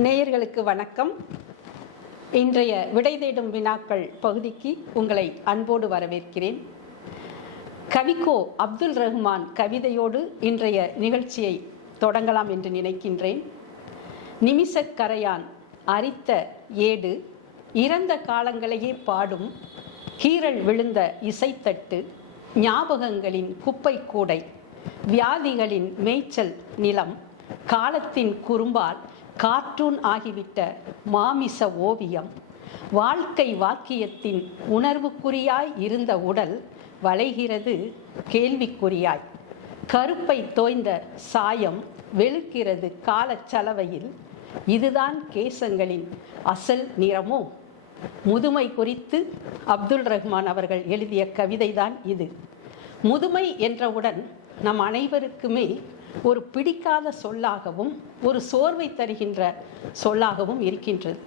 நேயர்களுக்கு வணக்கம். இன்றைய விடை தேடும் வினாக்கள் பகுதிக்கு உங்களை அன்போடு வரவேற்கிறேன். கவிக்கோ அப்துல் ரஹ்மான் கவிதையோடு இன்றைய நிகழ்ச்சியை தொடங்கலாம் என்று நினைக்கின்றேன். நிமிஷக்கரையான் அரித்த ஏடு, இறந்த காலங்களையே பாடும் கீறல் விழுந்த இசைத்தட்டு, ஞாபகங்களின் குப்பை கூடை, வியாதிகளின் மேய்ச்சல் நிலம், காலத்தின் குறும்பால் கார்ட்டூன் ஆகிவிட்ட மாமிச ஓவியம், வாழ்க்கை வாக்கியத்தின் உணர்வுக்குறியாய் இருந்த உடல் வளைகிறது கேள்விக்குறியாய், கருப்பை தோய்ந்த சாயம் வெளுக்கிறது காலச்சலவையில், இதுதான் கேசங்களின் அசல் நிறமோ? முதுமை குறித்து அப்துல் ரஹ்மான் அவர்கள் எழுதிய கவிதைதான் இது. முதுமை என்றவுடன் நம் அனைவருக்குமே ஒரு பிடிக்காத சொல்லாகவும் ஒரு சோர்வை தருகின்ற சொல்லாகவும் இருக்கின்றது.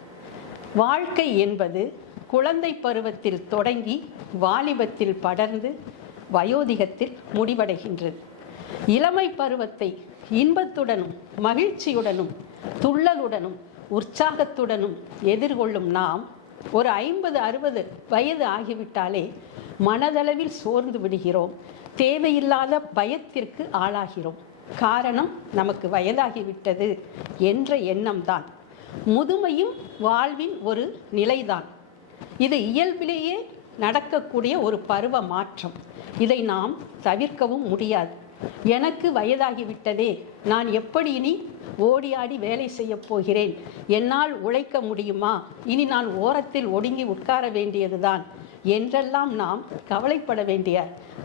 வாழ்க்கை என்பது குழந்தை பருவத்தில் தொடங்கி வாலிபத்தில் படர்ந்து வயோதிகத்தில் முடிவடைகின்றது. இளமை பருவத்தை இன்பத்துடனும் மகிழ்ச்சியுடனும் துள்ளலுடனும் உற்சாகத்துடனும் எதிர்கொள்ளும் நாம் ஒரு 50-60 வயது ஆகிவிட்டாலே மனதளவில் சோர்ந்து விடுகிறோம். தேவையில்லாத பயத்திற்கு ஆளாகிறோம். காரணம், நமக்கு வயதாகிவிட்டது என்ற எண்ணம்தான். முதுமையும் வாழ்வின் ஒரு நிலைதான். இது இயல்பிலேயே நடக்கக்கூடிய ஒரு பருவ மாற்றம். இதை நாம் தவிர்க்கவும் முடியாது. எனக்கு வயதாகிவிட்டதே, நான் எப்படி இனி ஓடி ஆடி வேலை செய்ய போகிறேன்? என்னால் உழைக்க முடியுமா? இனி நான் ஓரத்தில் ஒடுங்கி உட்கார வேண்டியதுதான் என்றெல்லாம் நாம் கவலைப்பட வேண்டிய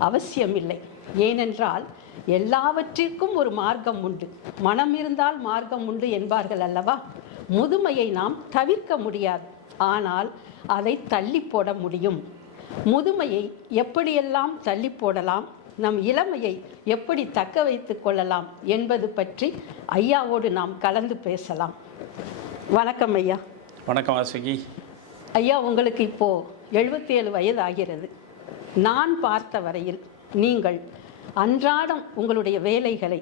அவசியமில்லை. ஏனென்றால் எல்லாவற்றிற்கும் ஒரு மார்க்கம் உண்டு. மனம் இருந்தால் மார்க்கம் உண்டு என்பார்கள் அல்லவா? முதுமையை நாம் தவிர்க்க முடியாது, ஆனால் அதை தள்ளி போட முடியும். முதுமையை எப்படியெல்லாம் தள்ளி போடலாம், நம் இளமையை எப்படி தக்க வைத்து கொள்ளலாம் என்பது பற்றி ஐயாவோடு நாம் கலந்து பேசலாம். வணக்கம் ஐயா. வணக்கம் வாசுகி. ஐயா, உங்களுக்கு இப்போது 77 வயது ஆகிறது. நான் பார்த்த வரையில் நீங்கள் அன்றாடம் உங்களுடைய வேலைகளை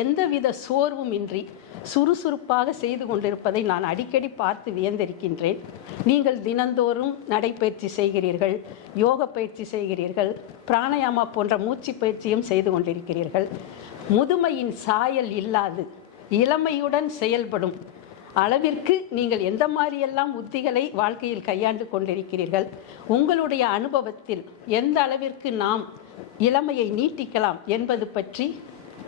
எந்தவித சோர்வும் இன்றி சுறுசுறுப்பாக செய்து கொண்டிருப்பதை நான் அடிக்கடி பார்த்து வியந்திருக்கின்றேன். நீங்கள் தினந்தோறும் நடைப்பயிற்சி செய்கிறீர்கள், யோக பயிற்சி செய்கிறீர்கள், பிராணாயாமா போன்ற மூச்சு பயிற்சியும் செய்து கொண்டிருக்கிறீர்கள். முதுமையின் சாயல் இல்லாது இளமையுடன் செயல்படும் அளவிற்கு நீங்கள் எந்த மாதிரியெல்லாம் உத்திகளை வாழ்க்கையில் கையாண்டு கொண்டிருக்கிறீர்கள்? உங்களுடைய அனுபவத்தில் எந்த அளவிற்கு நாம் இளமையை நீட்டிக்கலாம் என்பது பற்றி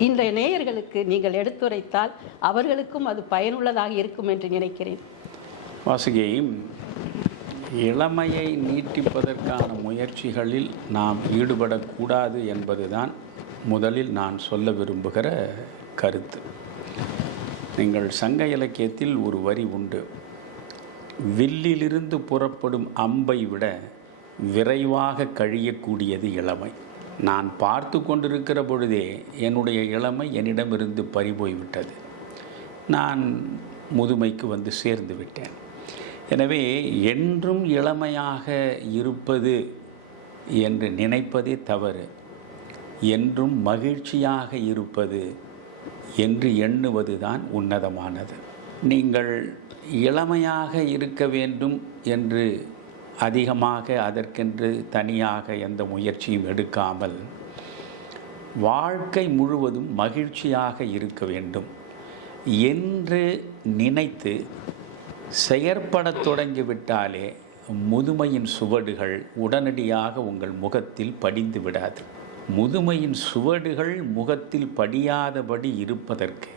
இன்றைய நேயர்களுக்கு நீங்கள் எடுத்துரைத்தால் அவர்களுக்கும் அது பயனுள்ளதாக இருக்கும் என்று நினைக்கிறேன். வாசுகி, இளமையை நீட்டிப்பதற்கான முயற்சிகளில் நாம் ஈடுபடக்கூடாது என்பதுதான் முதலில் நான் சொல்ல விரும்புகிற கருத்து. நீங்கள் சங்க இலக்கியத்தில் ஒரு வரி உண்டு: வில்லிலிருந்து புறப்படும் அம்பை விட விரைவாக கழியக்கூடியது இளமை. நான் பார்த்து கொண்டிருக்கிற பொழுதே என்னுடைய இளமை என்னிடமிருந்து பறிபோய்விட்டது. நான் முதுமைக்கு வந்து சேர்ந்து விட்டேன். எனவே என்றும் இளமையாக இருப்பது என்று நினைப்பதே தவறு. என்றும் மகிழ்ச்சியாக இருப்பது என்று எண்ணுவதுதான் உன்னதமானது. நீங்கள் இளமையாக இருக்க வேண்டும் என்று அதிகமாக அதற்கென்று தனியாக எந்த முயற்சியும் எடுக்காமல் வாழ்க்கை முழுவதும் மகிழ்ச்சியாக இருக்க வேண்டும் என்று நினைத்து செயற்படத் தொடங்கிவிட்டாலே முதுமையின் சுவடுகள் உடனடியாக உங்கள் முகத்தில் படிந்து விடாது. முதுமையின் சுவடுகள் முகத்தில் படியாதபடி இருப்பதற்கு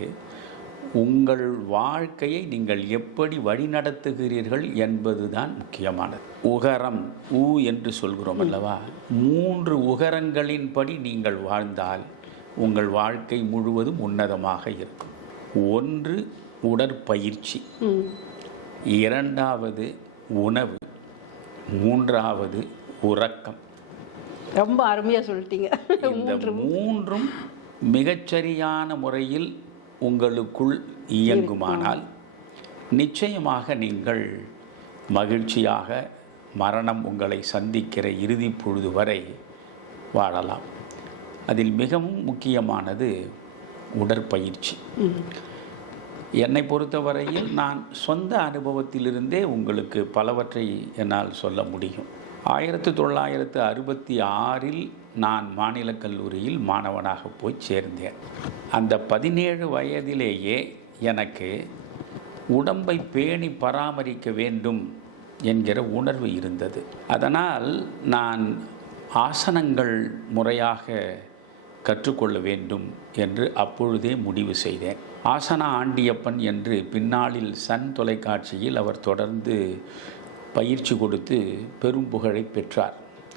உங்கள் வாழ்க்கையை நீங்கள் எப்படி வழிநடத்துகிறீர்கள் என்பதுதான் முக்கியமானது. உகரம் ஊ என்று சொல்கிறோம் அல்லவா? 3 உகரங்களின்படி நீங்கள் வாழ்ந்தால் உங்கள் வாழ்க்கை முழுவதும் உன்னதமாக இருக்கும். 1 உடற்பயிற்சி, 2வது உணவு, 3வது உறக்கம். ரொம்ப அருமையாக சொல்லிட்டீங்க. இந்த 3ம் மிகச்சரியான முறையில் உங்களுக்குள் இயங்குமானால் நிச்சயமாக நீங்கள் மகிழ்ச்சியாக மரணம் உங்களை சந்திக்கிற இறுதி பொழுது வரை வாழலாம். அதில் மிகவும் முக்கியமானது உடற்பயிற்சி. என்னை பொறுத்தவரையில் நான் சொந்த அனுபவத்திலிருந்தே உங்களுக்கு பலவற்றை என்னால் சொல்ல முடியும். 1966 நான் மாநிலக் கல்லூரியில் மாணவனாக போய் சேர்ந்தேன். அந்த 17 வயதிலேயே எனக்கு உடம்பை பேணி பராமரிக்க வேண்டும் என்கிற உணர்வு இருந்தது. அதனால் நான் ஆசனங்கள் முறையாக கற்றுக்கொள்ள வேண்டும் என்று அப்பொழுதே முடிவு செய்தேன். ஆசனா ஆண்டியப்பன் என்று பின்னாளில் சன் தொலைக்காட்சியில் அவர் தொடர்ந்து பயிற்சி கொடுத்து பெரும் புகழை பெற்றார்.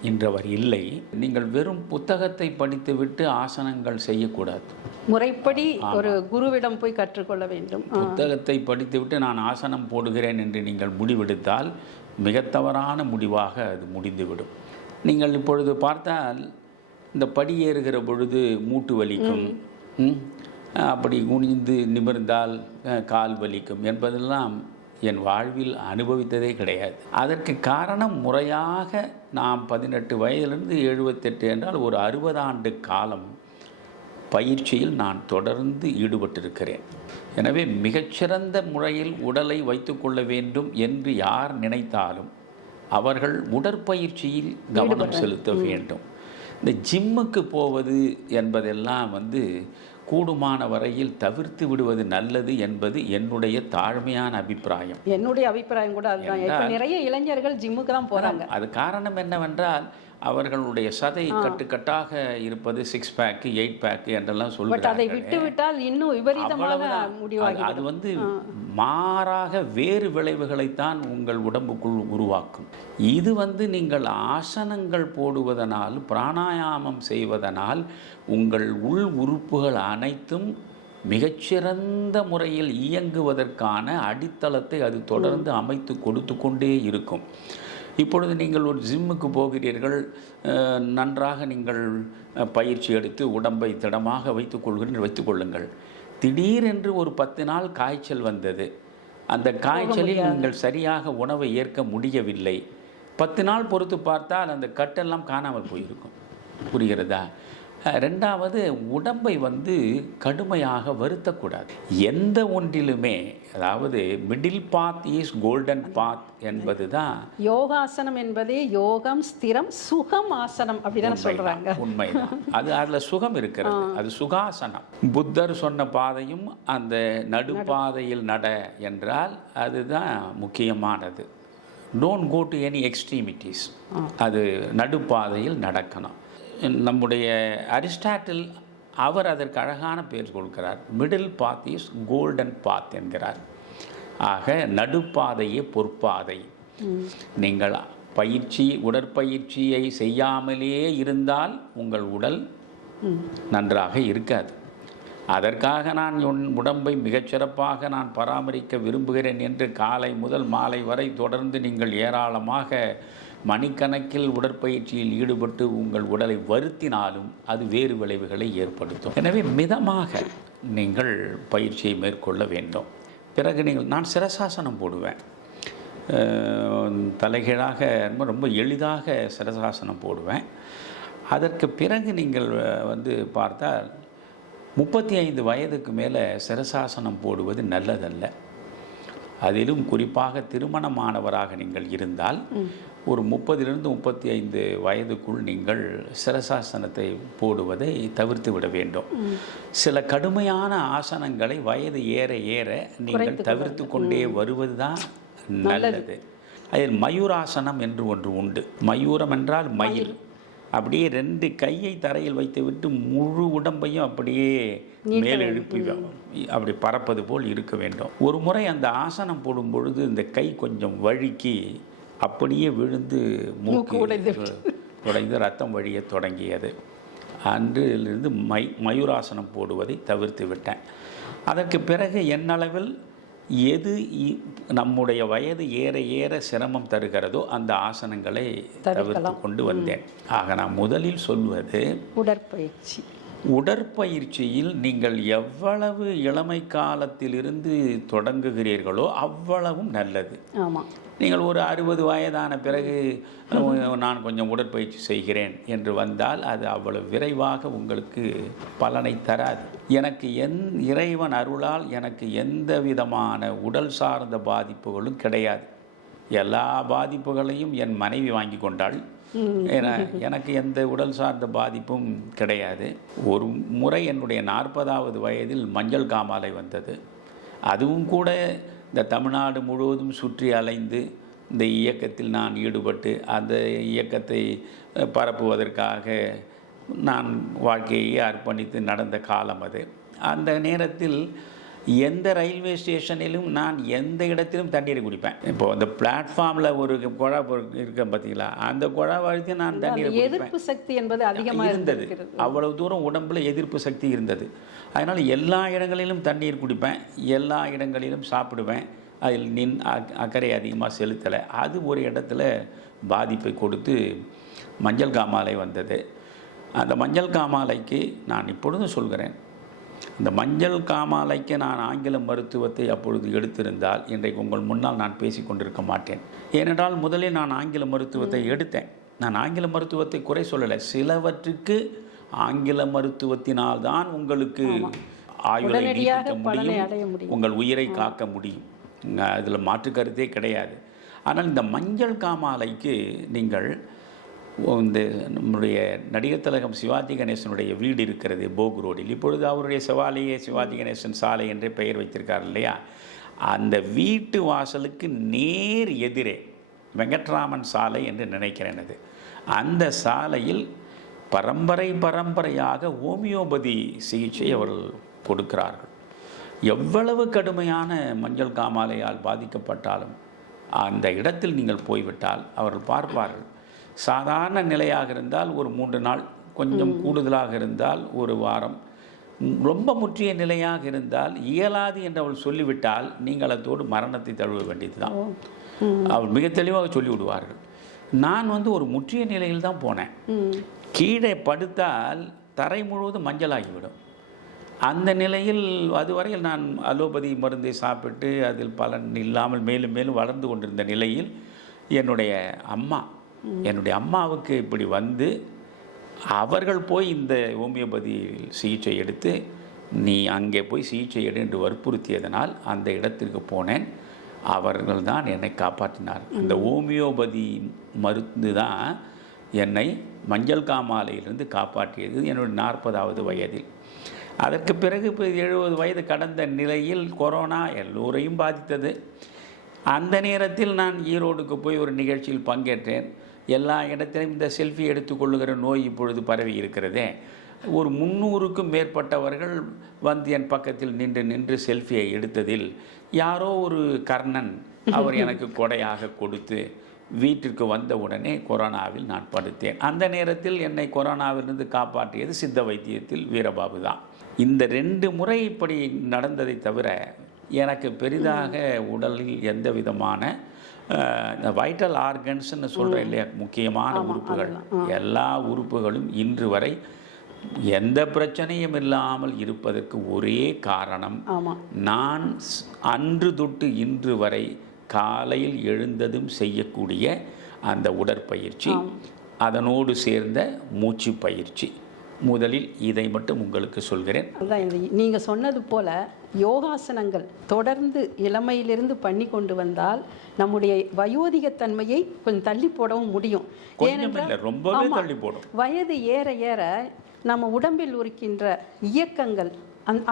இன்று அவர் இல்லை. நீங்கள் வெறும் புத்தகத்தை படித்துவிட்டு ஆசனங்கள் செய்யக்கூடாது. முறைப்படி ஒரு குருவிடம் போய் கற்றுக்கொள்ள வேண்டும். புத்தகத்தை படித்துவிட்டு நான் ஆசனம் போடுகிறேன் என்று நீங்கள் முடிவெடுத்தால் மிக தவறான முடிவாக அது முடிந்துவிடும். நீங்கள் இப்பொழுது பார்த்தால் இந்த படியேறுகிற பொழுது மூட்டு வலிக்கும், அப்படி குனிந்து நிமிர்ந்தால் கால் வலிக்கும் என்பதெல்லாம் என் வாழ்வில் அனுபவித்ததே கிடையாது. அதற்கு காரணம் முறையாக நாம் 18 வயதிலிருந்து 78 என்றால் ஒரு 60 ஆண்டு காலம் பயிற்சியில் நான் தொடர்ந்து ஈடுபட்டிருக்கிறேன். எனவே மிகச்சிறந்த முறையில் உடலை வைத்துக்கொள்ள வேண்டும் என்று யார் நினைத்தாலும் அவர்கள் உடற்பயிற்சியில் கவனம் செலுத்த வேண்டும். இந்த ஜிம்முக்கு போவது என்பதெல்லாம் கூடுமான வரையில் தவிர்த்து விடுவது நல்லது என்பது என்னுடைய தாழ்மையான அபிப்பிராயம். என்னுடைய அபிப்பிராயம் கூட அதுதான். இப்போ நிறைய இளைஞர்கள் ஜிம்முக்கு தான் போகிறாங்க. அது காரணம் என்னவென்றால் அவர்களுடைய சதை கட்டுக்கட்டாக இருப்பது 6 பேக் 8 பேக் என்றெல்லாம் சொல்கிறார்கள். அதை விட்டு விட்டால் இன்னும் விபரீதமாக முடிவாகும். அது மாறாக வேறு விளைவுகளைத்தான் உங்கள் உடம்புக்குள் உருவாக்கும். இது நீங்கள் ஆசனங்கள் போடுவதனால், பிராணாயாமம் செய்வதனால் உங்கள் உள் உறுப்புகள் அனைத்தும் மிகச்சிறந்த முறையில் இயங்குவதற்கான அடித்தளத்தை அது தொடர்ந்து அமைத்து கொடுத்து கொண்டே இருக்கும். இப்பொழுது நீங்கள் ஒரு ஜிம்முக்கு போகிறீர்கள், நன்றாக நீங்கள் பயிற்சி எடுத்து உடம்பை திடமாக வைத்துக்கொள்ளுங்கள். திடீரென்று ஒரு 10 நாள் காய்ச்சல் வந்தது. அந்த காய்ச்சலில் நீங்கள் சரியாக உணவை ஏற்க முடியவில்லை. 10 நாள் பொறுத்து பார்த்தால் அந்த கட்டெல்லாம் காணாமல் போயிருக்கும். புரிகிறதா? ரெண்டாவது, உடம்பை கடுமையாக வருத்தக்கூடாது. எந்த ஒன்றிலுமே, அதாவது மிடில் பாத் இஸ் கோல்டன் பாத் என்பது தான். யோகாசனம் என்பதே யோகம், ஸ்திரம், சுகம் ஆசனம் அப்படிதான் சொல்றாங்க. உண்மைதான். அதில் சுகம் இருக்கிறது. அது சுகாசனம். புத்தர் சொன்ன பாதையும் அந்த நடுப்பாதையில் நட என்றால் அதுதான் முக்கியமானது. Don't go to any extremities. அது நடுப்பாதையில் நடக்கணும். நம்முடைய அரிஸ்டாட்டில் அவர் அதற்கு அழகான பேர் கொடுக்கிறார். மிடில் பாத் இஸ் கோல்டன் பாத் என்கிறார். ஆக நடுப்பாதையே பொற்பாதை. நீங்கள் உடற்பயிற்சியை செய்யாமலே இருந்தால் உங்கள் உடல் நன்றாக இருக்காது. அதற்காக நான் என் உடம்பை மிகச்சிறப்பாக நான் பராமரிக்க விரும்புகிறேன் என்று காலை முதல் மாலை வரை தொடர்ந்து நீங்கள் ஏராளமாக மணிக்கணக்கில் உடற்பயிற்சியில் ஈடுபட்டு உங்கள் உடலை வருத்தினாலும் அது வேறு விளைவுகளை ஏற்படுத்தும். எனவே மிதமாக நீங்கள் பயிற்சியை மேற்கொள்ள வேண்டும். பிறகு நான் சிரசாசனம் போடுவேன். தலைகீழாக ரொம்ப எளிதாக சிரசாசனம் போடுவேன். அதற்கு பிறகு நீங்கள் பார்த்தால் 35 வயதுக்கு மேலே சிரசாசனம் போடுவது நல்லதல்ல. அதிலும் குறிப்பாக திருமணமானவராக நீங்கள் இருந்தால் ஒரு 30லிருந்து 35 வயதுக்குள் நீங்கள் சிரசாசனத்தை போடுவதை தவிர்த்து விட வேண்டும். சில கடுமையான ஆசனங்களை வயது ஏற ஏற நீங்கள் தவிர்த்து கொண்டே வருவது தான் நல்லது. அதில் மயூராசனம் என்று ஒன்று உண்டு. மயூரம் என்றால் மயில். அப்படியே 2 கையை தரையில் வைத்துவிட்டு முழு உடம்பையும் அப்படியே மேல் எழுப்பி அப்படி பறப்பது போல் இருக்க வேண்டும். ஒரு முறை அந்த ஆசனம் போடும் பொழுது இந்த கை கொஞ்சம் வழுக்கி அப்படியே விழுந்து மூக்கு உடைந்து ரத்தம் வழிய தொடங்கியது. அன்றிலிருந்து மயூராசனம் போடுவதை தவிர்த்து விட்டேன். அதற்கு பிறகு என்னளவில் எது நம்முடைய வயது ஏற ஏற சிரமம் தருகிறதோ அந்த ஆசனங்களை தவிர்த்து கொண்டு வந்தேன். ஆக நான் முதலில் சொல்வது உடற்பயிற்சியில் நீங்கள் எவ்வளவு இளமை காலத்திலிருந்து தொடங்குகிறீர்களோ அவ்வளவும் நல்லது. ஆமாம். நீங்கள் ஒரு 60 வயதான பிறகு நான் கொஞ்சம் உடற்பயிற்சி செய்கிறேன் என்று வந்தால் அது அவ்வளவு விரைவாக உங்களுக்கு பலனை தராது. எனக்கு இறைவன் அருளால் எனக்கு எந்த விதமான உடல் சார்ந்த பாதிப்புகளும் கிடையாது. எல்லா பாதிப்புகளையும் என் மனைவி வாங்கி கொண்டாள். எனக்கு எந்த உடல் சார்ந்த பாதிப்பும் கிடையாது. ஒரு முறை என்னுடைய 40வது வயதில் மஞ்சள் காமாலை வந்தது. அதுவும் கூட இந்த தமிழ்நாடு முழுவதும் சுற்றி அலைந்து இந்த இயக்கத்தில் நான் ஈடுபட்டு அந்த இயக்கத்தை பரப்புவதற்காக நான் வாழ்க்கையை அர்ப்பணித்து நடந்த காலம் அது. அந்த நேரத்தில் எந்த ரயில்வே ஸ்டேஷனிலும் நான் எந்த இடத்திலும் தண்ணீர் குடிப்பேன். இப்போது அந்த பிளாட்ஃபார்மில் ஒரு குழா இருக்கேன் பார்த்தீங்களா, அந்த குழா வழித்து நான் தண்ணீர் எதிர்ப்பு சக்தி என்பது அதிகமாக இருந்தது. அவ்வளவு தூரம் உடம்பில் எதிர்ப்பு சக்தி இருந்தது. அதனால் எல்லா இடங்களிலும் தண்ணீர் குடிப்பேன், எல்லா இடங்களிலும் சாப்பிடுவேன். அதில் அக்கறை அதிகமாக செலுத்தலை. அது ஒரு இடத்துல பாதிப்பை கொடுத்து மஞ்சள் காமாலை வந்தது. அந்த மஞ்சள் காமாலைக்கு நான் இப்பொழுதும் சொல்கிறேன், இந்த மஞ்சள் காமாலைக்கு நான் ஆங்கில மருத்துவத்தை அப்பொழுது எடுத்திருந்தால் இன்றைக்கு உங்கள் முன்னால் நான் பேசி கொண்டிருக்க மாட்டேன். ஏனென்றால் முதலில் நான் ஆங்கில மருத்துவத்தை எடுத்தேன். நான் ஆங்கில மருத்துவத்தை குறை சொல்லலை. சிலவற்றுக்கு ஆங்கில மருத்துவத்தினால் தான் உங்களுக்கு ஆயுளை நீட்டிக்க முடியும், உங்கள் உயிரை காக்க முடியும். அதில் மாற்று கருத்தே கிடையாது. ஆனால் இந்த மஞ்சள் காமாலைக்கு நீங்கள் இந்த நம்முடைய நடிகர் திலகம் சிவாஜி கணேசனுடைய வீடு இருக்கிறது போக் ரோடில். இப்பொழுது அவருடைய சிவாலய சிவாஜி கணேசன் சாலை என்றே பெயர் வைத்திருக்கார் இல்லையா, அந்த வீட்டு வாசலுக்கு நேர் எதிரே வெங்கட்ராமன் சாலை என்று நினைக்கிறேன். அது அந்த சாலையில் பரம்பரையாக ஹோமியோபதி சிகிச்சை அவர்கள் கொடுக்கிறார்கள். எவ்வளவு கடுமையான மஞ்சள் காமாலையால் பாதிக்கப்பட்டாலும் அந்த இடத்தில் நீங்கள் போய்விட்டால் அவர்கள் பார்ப்பார்கள். சாதாரண நிலையாக இருந்தால் ஒரு 3 நாள், கொஞ்சம் கூடுதலாக இருந்தால் ஒரு வாரம், ரொம்ப முற்றிய நிலையாக இருந்தால் இயலாது என்று அவள் சொல்லிவிட்டால் நீங்கள் அதோடு மரணத்தை தழுவ வேண்டியது தான். அவள் மிக தெளிவாக சொல்லிவிடுவார்கள். நான் ஒரு முற்றிய நிலையில் தான் போனேன். கீழே படுத்தால் தரை முழுவதும் மஞ்சளாகிவிடும். அந்த நிலையில் அதுவரையில் நான் அலோபதி மருந்தை சாப்பிட்டு அதில் பலன் இல்லாமல் மேலும் மேலும் வளர்ந்து கொண்டிருந்த நிலையில் என்னுடைய அம்மாவுக்கு இப்படி வந்து அவர்கள் போய் இந்த ஹோமியோபதி சிகிச்சை எடுத்து நீ அங்கே போய் சிகிச்சை எடு என்று வற்புறுத்தியதனால் அந்த இடத்திற்கு போனேன். அவர்கள் தான் என்னை காப்பாற்றினார். அந்த ஹோமியோபதி மருந்து தான் என்னை மஞ்சள் காமாலையிலிருந்து காப்பாற்றியது என்னுடைய 40வது வயதில். அதற்கு பிறகு இப்போ 70 வயது கடந்த நிலையில் கொரோனா எல்லோரையும் பாதித்தது. அந்த நேரத்தில் நான் ஈரோடுக்கு போய் ஒரு நிகழ்ச்சியில் பங்கேற்றேன். எல்லா இடத்திலும் இந்த செல்ஃபி எடுத்துக்கொள்ளுகிற நோய் இப்பொழுது பரவி இருக்கிறதே. ஒரு 300க்கும் மேற்பட்டவர்கள் வந்து என் பக்கத்தில் நின்று செல்ஃபியை எடுத்ததில் யாரோ ஒரு கர்ணன் அவர் எனக்கு கொடையாக கொடுத்து வீட்டிற்கு வந்த உடனே கொரோனாவில் நான் படுத்தேன். அந்த நேரத்தில் என்னை கொரோனாவிலிருந்து காப்பாற்றியது சித்த வைத்தியத்தில் வீரபாபு தான். இந்த 2 முறை இப்படி நடந்ததை தவிர எனக்கு பெரிதாக உடலில் எந்த விதமான வைட்டல் ஆர்கன்ஸ்ன்னு சொல்கிறேன் இல்லையா, முக்கியமான உறுப்புகள், எல்லா உறுப்புகளும் இன்று வரை எந்த பிரச்சனையும் இல்லாமல் இருப்பதற்கு ஒரே காரணம் நான் அன்று தொட்டு இன்று வரை காலையில் எழுந்ததும் செய்யக்கூடிய அந்த உடற்பயிற்சி, அதனோடு சேர்ந்த மூச்சு பயிற்சி. முதலில் இதை மட்டும் உங்களுக்கு சொல்கிறேன். அதான் நீங்கள் சொன்னது போல் யோகாசனங்கள் தொடர்ந்து இளமையிலிருந்து பண்ணி கொண்டு வந்தால் நம்முடைய வயோதிகத்தன்மையை கொஞ்சம் தள்ளி போடவும் முடியும். ஏனென்றால் ரொம்பவே தள்ளி போடும். வயது ஏற ஏற நம்ம உடம்பில் இருக்கின்ற இயக்கங்கள்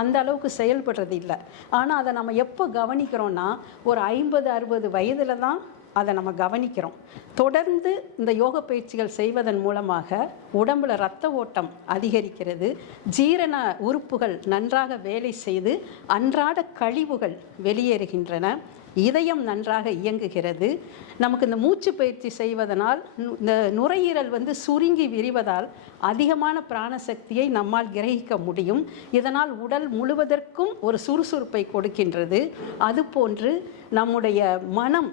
அந்த அளவுக்கு செயல்படுறது இல்லை. ஆனால் அதை நம்ம எப்போ கவனிக்கிறோன்னா ஒரு 50-60 வயதில் தான் அதை நம்ம கவனிக்கிறோம். தொடர்ந்து இந்த யோக பயிற்சிகள் செய்வதன் மூலமாக உடம்புல இரத்த ஓட்டம் அதிகரிக்கிறது, ஜீரண உறுப்புகள் நன்றாக வேலை செய்து அன்றாட கழிவுகள் வெளியேறுகின்றன, இதயம் நன்றாக இயங்குகிறது. நமக்கு இந்த மூச்சு பயிற்சி செய்வதனால் இந்த நுரையீரல் சுருங்கி விரிவதால் அதிகமான பிராணசக்தியை நம்மால் கிரகிக்க முடியும். இதனால் உடல் முழுவதற்கும் ஒரு சுறுசுறுப்பை கொடுக்கின்றது. அதுபோன்று நம்முடைய மனம்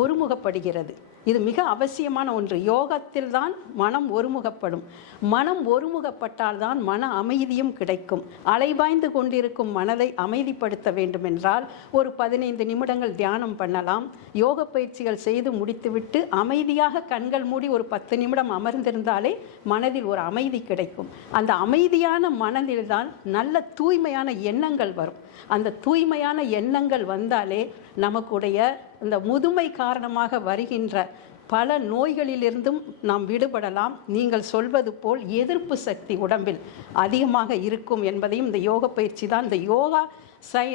ஒருமுகப்படுகிறது. இது மிக அவசியமான ஒன்று. யோகத்தில் தான் மனம் ஒருமுகப்படும். மனம் ஒருமுகப்பட்டால் தான் மன அமைதியும் கிடைக்கும். அலைபாய்ந்து கொண்டிருக்கும் மனதை அமைதிப்படுத்த வேண்டும் என்றால் ஒரு 15 நிமிடங்கள் தியானம் பண்ணலாம். யோக பயிற்சிகள் செய்து முடித்துவிட்டு அமைதியாக கண்கள் மூடி ஒரு 10 நிமிடம் அமர்ந்திருந்தாலே மனதில் ஒரு அமைதி கிடைக்கும். அந்த அமைதியான மனதில்தான் நல்ல தூய்மையான எண்ணங்கள் வரும். அந்த தூய்மையான எண்ணங்கள் வந்தாலே நமக்குடைய இந்த முதுமை காரணமாக வருகின்ற பல நோய்களிலிருந்தும் நாம் விடுபடலாம். நீங்கள் சொல்வது போல் எதிர்ப்பு சக்தி உடம்பில் அதிகமாக இருக்கும் என்பதையும் இந்த யோக பயிற்சி தான், இந்த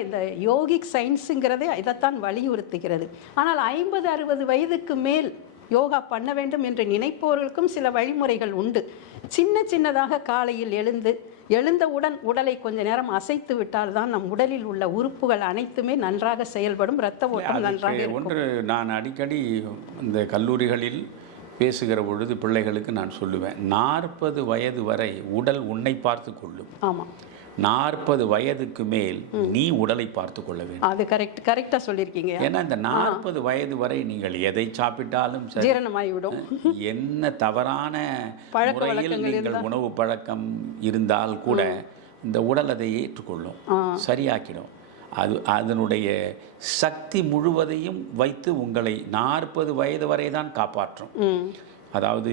இந்த யோகிக் சயின்ஸுங்கிறதே இதைத்தான் வலியுறுத்துகிறது. ஆனால் 50-60 வயதுக்கு மேல் யோகா பண்ண வேண்டும் என்று நினைப்பவர்களுக்கும் சில வழிமுறைகள் உண்டு. சின்னதாக காலையில் எழுந்தவுடன் உடலை கொஞ்ச நேரம் அசைத்து விட்டால் தான் நம் உடலில் உள்ள உறுப்புகள் அனைத்துமே நன்றாக செயல்படும், இரத்த ஓட்டம் நன்றாக இருக்கும். ஒன்று நான் அடிக்கடி இந்த கல்லூரிகளில் பேசுகிற பொழுது பிள்ளைகளுக்கு நான் சொல்லுவேன், 40 வயது வரை உடல் உன்னை பார்த்து கொள்ளும். ஆமாம். 40 வயதுக்கு மேல் நீ உடலை பார்த்து கொள்ள வேண்டும். அது கரெக்டாக சொல்லியிருக்கீங்க. ஏன்னா இந்த 40 வயது வரை நீங்கள் எதை சாப்பிட்டாலும் ஜீரணமாகிவிடும். என்ன தவறான முறையில் நீங்கள் உணவு பழக்கம் இருந்தால் கூட இந்த உடல் அதை ஏற்றுக்கொள்ளும், சரியாக்கிடும். அதனுடைய சக்தி முழுவதையும் வைத்து உங்களை 40 வயது வரை தான் காப்பாற்றும். அதாவது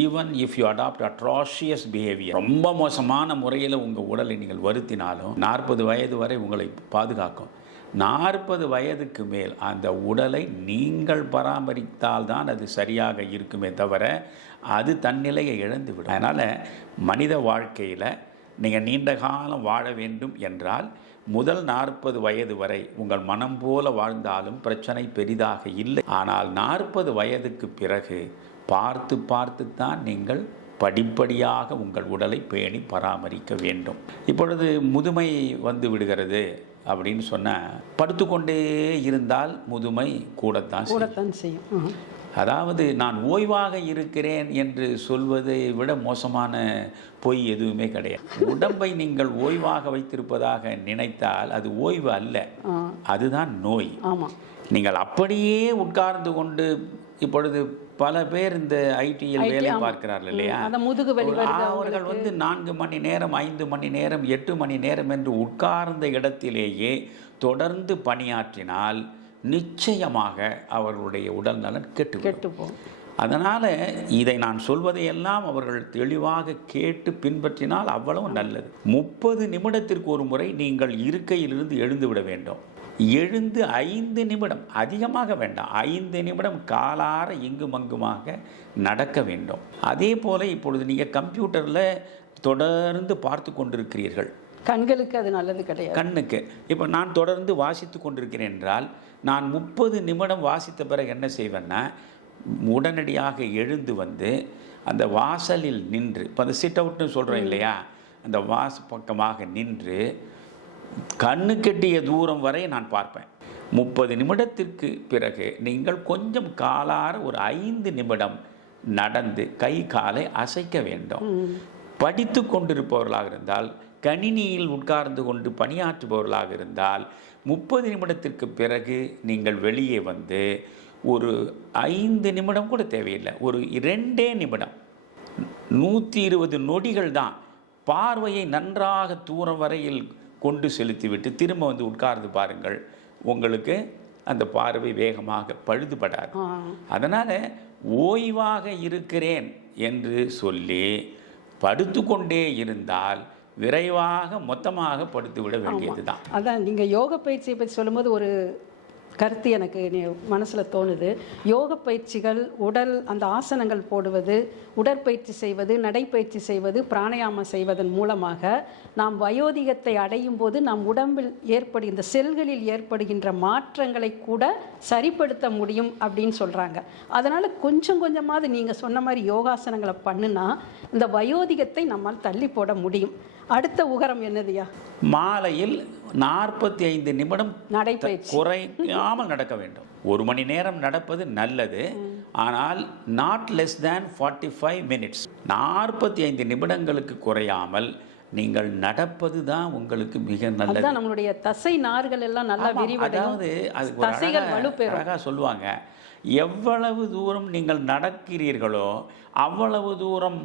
even if you adapt atrocious behaviour, ரொம்ப மோசமான முறையில் உங்கள் உடலை நீங்கள் வருத்தினாலும் 40 வயது வரை உங்களை பாதுகாக்கும். 40 வயதுக்கு மேல் அந்த உடலை நீங்கள் பராமரித்தால் தான் அது சரியாக இருக்குமே தவிர அது தன்னிலையை இழந்துவிடும். அதனால் மனித வாழ்க்கையில் நீங்கள் நீண்ட காலம் வாழ வேண்டும் என்றால் முதல் 40 வயது வரை உங்கள் மனம் போல வாழ்ந்தாலும் பிரச்சனை பெரிதாக இல்லை. ஆனால் 40 வயதுக்கு பிறகு பார்த்து தான் நீங்கள் படிப்படியாக உங்கள் உடலை பேணி பராமரிக்க வேண்டும். இப்பொழுது முதுமை வந்து விடுகிறது அப்படின்னு சொன்னால் படுத்துக்கொண்டே இருந்தால் முதுமை கூடத்தான் செய்யும். அதாவது நான் ஓய்வாக இருக்கிறேன் என்று சொல்வதை விட மோசமான பொய் எதுவுமே கிடையாது. உடம்பை நீங்கள் ஓய்வாக வைத்திருப்பதாக நினைத்தால் அது ஓய்வு அல்ல, அதுதான் நோய். நீங்கள் அப்படியே உட்கார்ந்து கொண்டு, இப்பொழுது பல பேர் இந்த ஐடியில் வேலை பார்க்கிறார்கள் இல்லையா, அவர்கள் 4 மணி நேரம் 5 மணி நேரம் 8 மணி நேரம் என்று உட்கார்ந்த இடத்திலேயே தொடர்ந்து பணியாற்றினால் நிச்சயமாக அவர்களுடைய உடல் நலன் கெட்டுப்போகும். அதனால் இதை நான் சொல்வதையெல்லாம் அவர்கள் தெளிவாக கேட்டு பின்பற்றினால் அவ்வளவு நல்லது. 30 நிமிடத்திற்கு ஒரு முறை நீங்கள் இருக்கையிலிருந்து எழுந்து விட வேண்டும். எழுந்து 5 நிமிடம், அதிகமாக வேண்டாம், 5 நிமிடம் காலார இங்கும் அங்குமாக நடக்க வேண்டும். அதே போல் இப்பொழுது நீங்கள் கம்ப்யூட்டரில் தொடர்ந்து பார்த்து கொண்டிருக்கிறீர்கள், கண்களுக்கு அது நல்லது கிடையாது. கண்ணுக்கு இப்போ நான் தொடர்ந்து வாசித்து கொண்டிருக்கிறேன் என்றால் நான் 30 நிமிடம் வாசித்த பிறகு என்ன செய்வேன்னா, உடனடியாக எழுந்து வந்து அந்த வாசலில் நின்று, இப்போ அந்த சிட் அவுட்னு சொல்கிறேன் இல்லையா, அந்த பக்கமாக நின்று கண்ணு கெட்டிய தூரம் வரை நான் பார்ப்பேன். 30 நிமிடத்திற்கு பிறகு நீங்கள் கொஞ்சம் காலார ஒரு 5 நிமிடம் நடந்து கை காலை அசைக்க வேண்டும். படித்து கொண்டிருப்பவர்களாக இருந்தால், கணினியில் உட்கார்ந்து கொண்டு பணியாற்றுபவர்களாக இருந்தால் 30 நிமிடத்திற்கு பிறகு நீங்கள் வெளியே வந்து ஒரு 5 நிமிடம் கூட தேவையில்லை, ஒரு 2 நிமிடம், 120 நொடிகள் தான் பார்வையை நன்றாக தூரம் வரையில் கொண்டு செலுத்திவிட்டு திரும்ப வந்து உட்கார்ந்து பாருங்கள். உங்களுக்கு அந்த பார்வை வேகமாக பழுதுபடாது. அதனால் ஓய்வாக இருக்கிறேன் என்று சொல்லி படுத்து கொண்டே இருந்தால் விரைவாக மொத்தமாக படுத்து விட வேண்டியது தான். அதான் நீங்கள் யோக பயிற்சியை பற்றி சொல்லும்போது ஒரு கருத்து எனக்கு மனசில் தோணுது. யோக பயிற்சிகள், உடல் அந்த ஆசனங்கள் போடுவது, உடற்பயிற்சி செய்வது, நடைப்பயிற்சி செய்வது, பிராணாயாமம் செய்வதன் மூலமாக நாம் வயோதிகத்தை அடையும் போது நம் உடம்பில் இந்த செல்களில் ஏற்படுகின்ற மாற்றங்களை கூட சரிப்படுத்த முடியும் அப்படின்னு சொல்கிறாங்க. அதனால் கொஞ்சம் கொஞ்சமாவது நீங்கள் சொன்ன மாதிரி யோகாசனங்களை பண்ணுனா இந்த வயோதிகத்தை நம்மால் தள்ளி போட முடியும். அடுத்த உகரம் என்னதுயா? மாலையில் 45 நிமிடம் நடைப்பயிற்சி குறையாமல் நடக்க வேண்டும். 1 மணி நேரம் நடப்பது நல்லது, ஆனால் நாட் லெஸ் தேன் 45 மினிட்ஸ். 45 நிமிடங்களுக்கு குறையாமல் நீங்கள் நடப்பது தான் உங்களுக்கு மிக நல்லது. அதுதான் நம்மளுடைய தசை நார்கள் எல்லாம் நல்லா விரிவடையும். அதாவது அதுக்கு ஒரு தசைகள் வலுப்பெறும். அழகா சொல்லுவாங்க, எவ்வளவு தூரம் நீங்கள் நடக்கிறீர்களோ அவ்வளவு தூரம்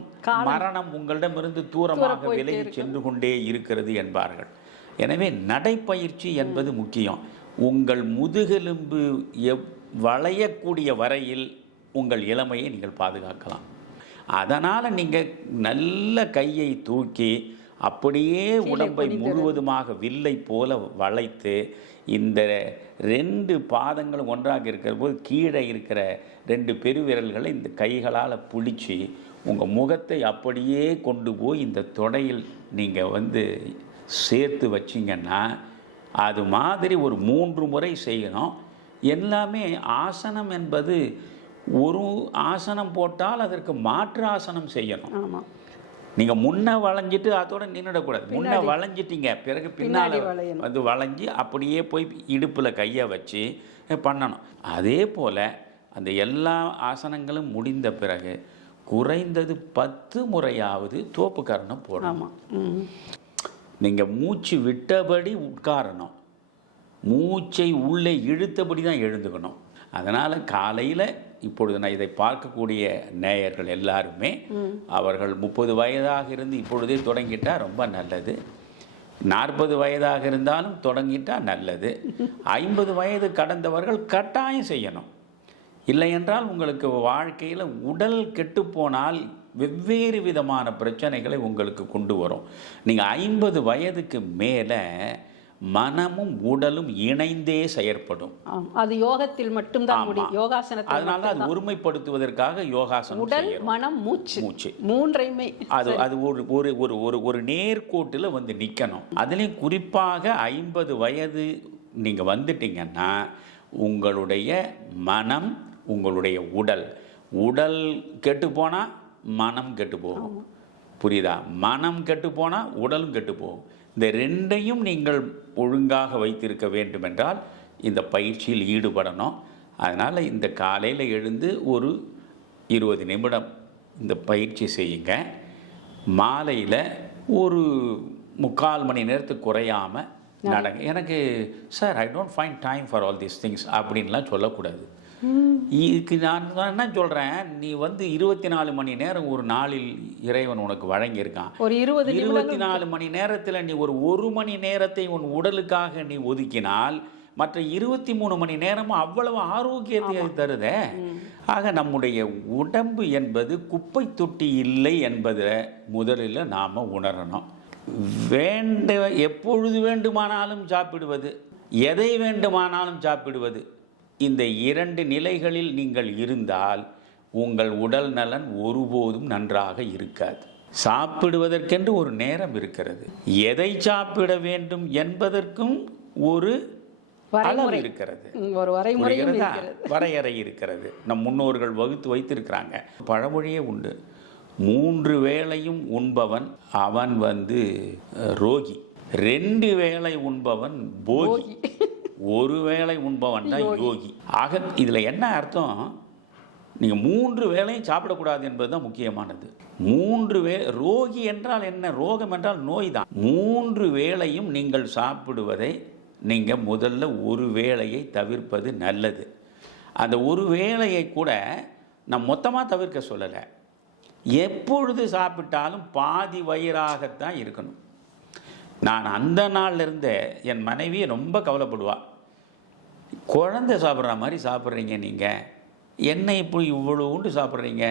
மரணம் உங்களிடமிருந்து தூரமாக விலகி சென்று கொண்டே இருக்கிறது என்பார்கள். எனவே நடைப்பயிற்சி என்பது முக்கியம். உங்கள் முதுகெலும்பு வளையக்கூடிய வரையில் உங்கள் இளமையை நீங்கள் பாதுகாக்கலாம். அதனால் நீங்கள் நல்ல கையை தூக்கி அப்படியே உடம்பை முழுவதுமாக வில்லை போல வளைத்து இந்த 2 பாதங்களும் ஒன்றாக இருக்கிற போது கீழே இருக்கிற 2 பெருவிரல்களை இந்த கைகளால் பிடிச்சி உங்கள் முகத்தை அப்படியே கொண்டு போய் இந்த தொடையில் நீங்கள் சேர்த்து வச்சிங்கன்னா அது மாதிரி ஒரு 3 முறை செய்யணும். எல்லாமே ஆசனம் என்பது ஒரு ஆசனம் போட்டால் அதற்கு மாற்று ஆசனம் செய்யணும். ஆமாம், நீங்கள் முன்ன வளைஞ்சிட்டு அதோட நின்றுடக்கூடாது. முன்ன வளைஞ்சிட்டீங்க, பிறகு பின்னால் வளைஞ்சி அப்படியே போய் இடுப்பில் கையை வச்சு பண்ணணும். அதே போல் அந்த எல்லா ஆசனங்களும் முடிந்த பிறகு குறைந்தது 10 முறையாவது தோப்பு கரணம் போடணும். நீங்கள் மூச்சு விட்டபடி உட்காரணும், மூச்சை உள்ளே இழுத்தபடி தான் எழுந்துக்கணும். அதனால் காலையில் இப்பொழுது நான் இதை பார்க்கக்கூடிய நேயர்கள் எல்லாருமே அவர்கள் 30 வயதாக இருந்து இப்பொழுதே தொடங்கிட்டால் ரொம்ப நல்லது. 40 வயதாக இருந்தாலும் தொடங்கிட்டால் நல்லது. 50 வயது கடந்தவர்கள் கட்டாயம் செய்யணும். இல்லை என்றால் உங்களுக்கு வாழ்க்கையில் உடல் கெட்டுப்போனால் வெவ்வேறு விதமான பிரச்சனைகளை உங்களுக்கு கொண்டு வரும். நீங்கள் 50 வயதுக்கு மேலே மனமும் உடலும் இணைந்தே செயற்படும். அது யோகத்தில் மட்டும்தான் முடியும். யோகாசனத்தில் அதனால அது ஒருமைப்படுத்துவதற்காக யோகாசனம் உடல் மனம் மூச்சு மூன்றையுமே அது ஒரு நேர்கோட்டில் நிற்கணும். அதுலேயும் குறிப்பாக 50 வயது நீங்கள் வந்துட்டீங்கன்னா உங்களுடைய மனம் உங்களுடைய உடல் கெட்டு போனால் மனம் கெட்டு போகும். புரியுதா? மனம் கெட்டு போனால் உடலும் கெட்டு போகும். இந்த 2ஐயும் நீங்கள் ஒழுங்காக வைத்திருக்க வேண்டுமென்றால் இந்த பயிற்சியில் ஈடுபடணும். அதனால் இந்த காலையில் எழுந்து ஒரு 20 நிமிடம் இந்த பயிற்சி செய்யுங்க. மாலையில் ஒரு 3/4 மணி நேரத்துக்கு குறையாமல் நடங்க. எனக்கு sir I don't find time for all these things அப்படின்லாம் சொல்லக்கூடாது. இதுக்கு நான் என்ன சொல்கிறேன், நீ 24 மணி நேரம் ஒரு நாளில் இறைவன் உனக்கு வழங்கியிருக்கான். ஒரு 24 மணி நேரத்தில் நீ ஒரு மணி நேரத்தை உன் உடலுக்காக நீ ஒதுக்கினால் மற்ற 23 மணி நேரமும் அவ்வளவு ஆரோக்கியத்தை தருதே. ஆக நம்முடைய உடம்பு என்பது குப்பை தொட்டி இல்லை என்பதை முதலில் நாம் உணரணும். எப்பொழுது வேண்டுமானாலும் சாப்பிடுவது, எதை வேண்டுமானாலும் சாப்பிடுவது, இந்த 2 நிலைகளில் நீங்கள் இருந்தால் உங்கள் உடல் நலன் ஒருபோதும் நன்றாக இருக்காது. சாப்பிடுவதற்கென்று ஒரு நேரம் இருக்கிறது, எதை சாப்பிட வேண்டும் என்பதற்கும் ஒரு அளவு இருக்கிறது, ஒரு வரையறை இருக்கிறது. நம் முன்னோர்கள் வகுத்து வைத்திருக்கிறாங்க. பழமொழியே உண்டு, 3 வேளையும் உண்பவன் அவன் ரோகி, 2 வேளை உண்பவன் போகி, 1 வேளை உண்பவன் தான் யோகி. ஆக இதில் என்ன அர்த்தம், நீங்கள் 3 வேளையும் சாப்பிடக்கூடாது என்பது தான் முக்கியமானது. 3 ரோகி என்றால் என்ன, ரோகம் என்றால் நோய் தான். 3 வேளையும் நீங்கள் சாப்பிடுவதை நீங்கள் முதல்ல 1 வேளையை தவிர்ப்பது நல்லது. அந்த 1 வேளையை கூட நான் மொத்தமாக தவிர்க்க சொல்லலை. எப்பொழுது சாப்பிட்டாலும் பாதி வயிறாகத்தான் இருக்கணும். நான் அந்த நாள்லேருந்தே என் மனைவியை ரொம்ப கவலைப்படுவா, குழந்தை சாப்பிட்ற மாதிரி சாப்பிட்றீங்க நீங்கள், என்ன இப்படி இவ்வளோ உண்டு சாப்பிட்றீங்க,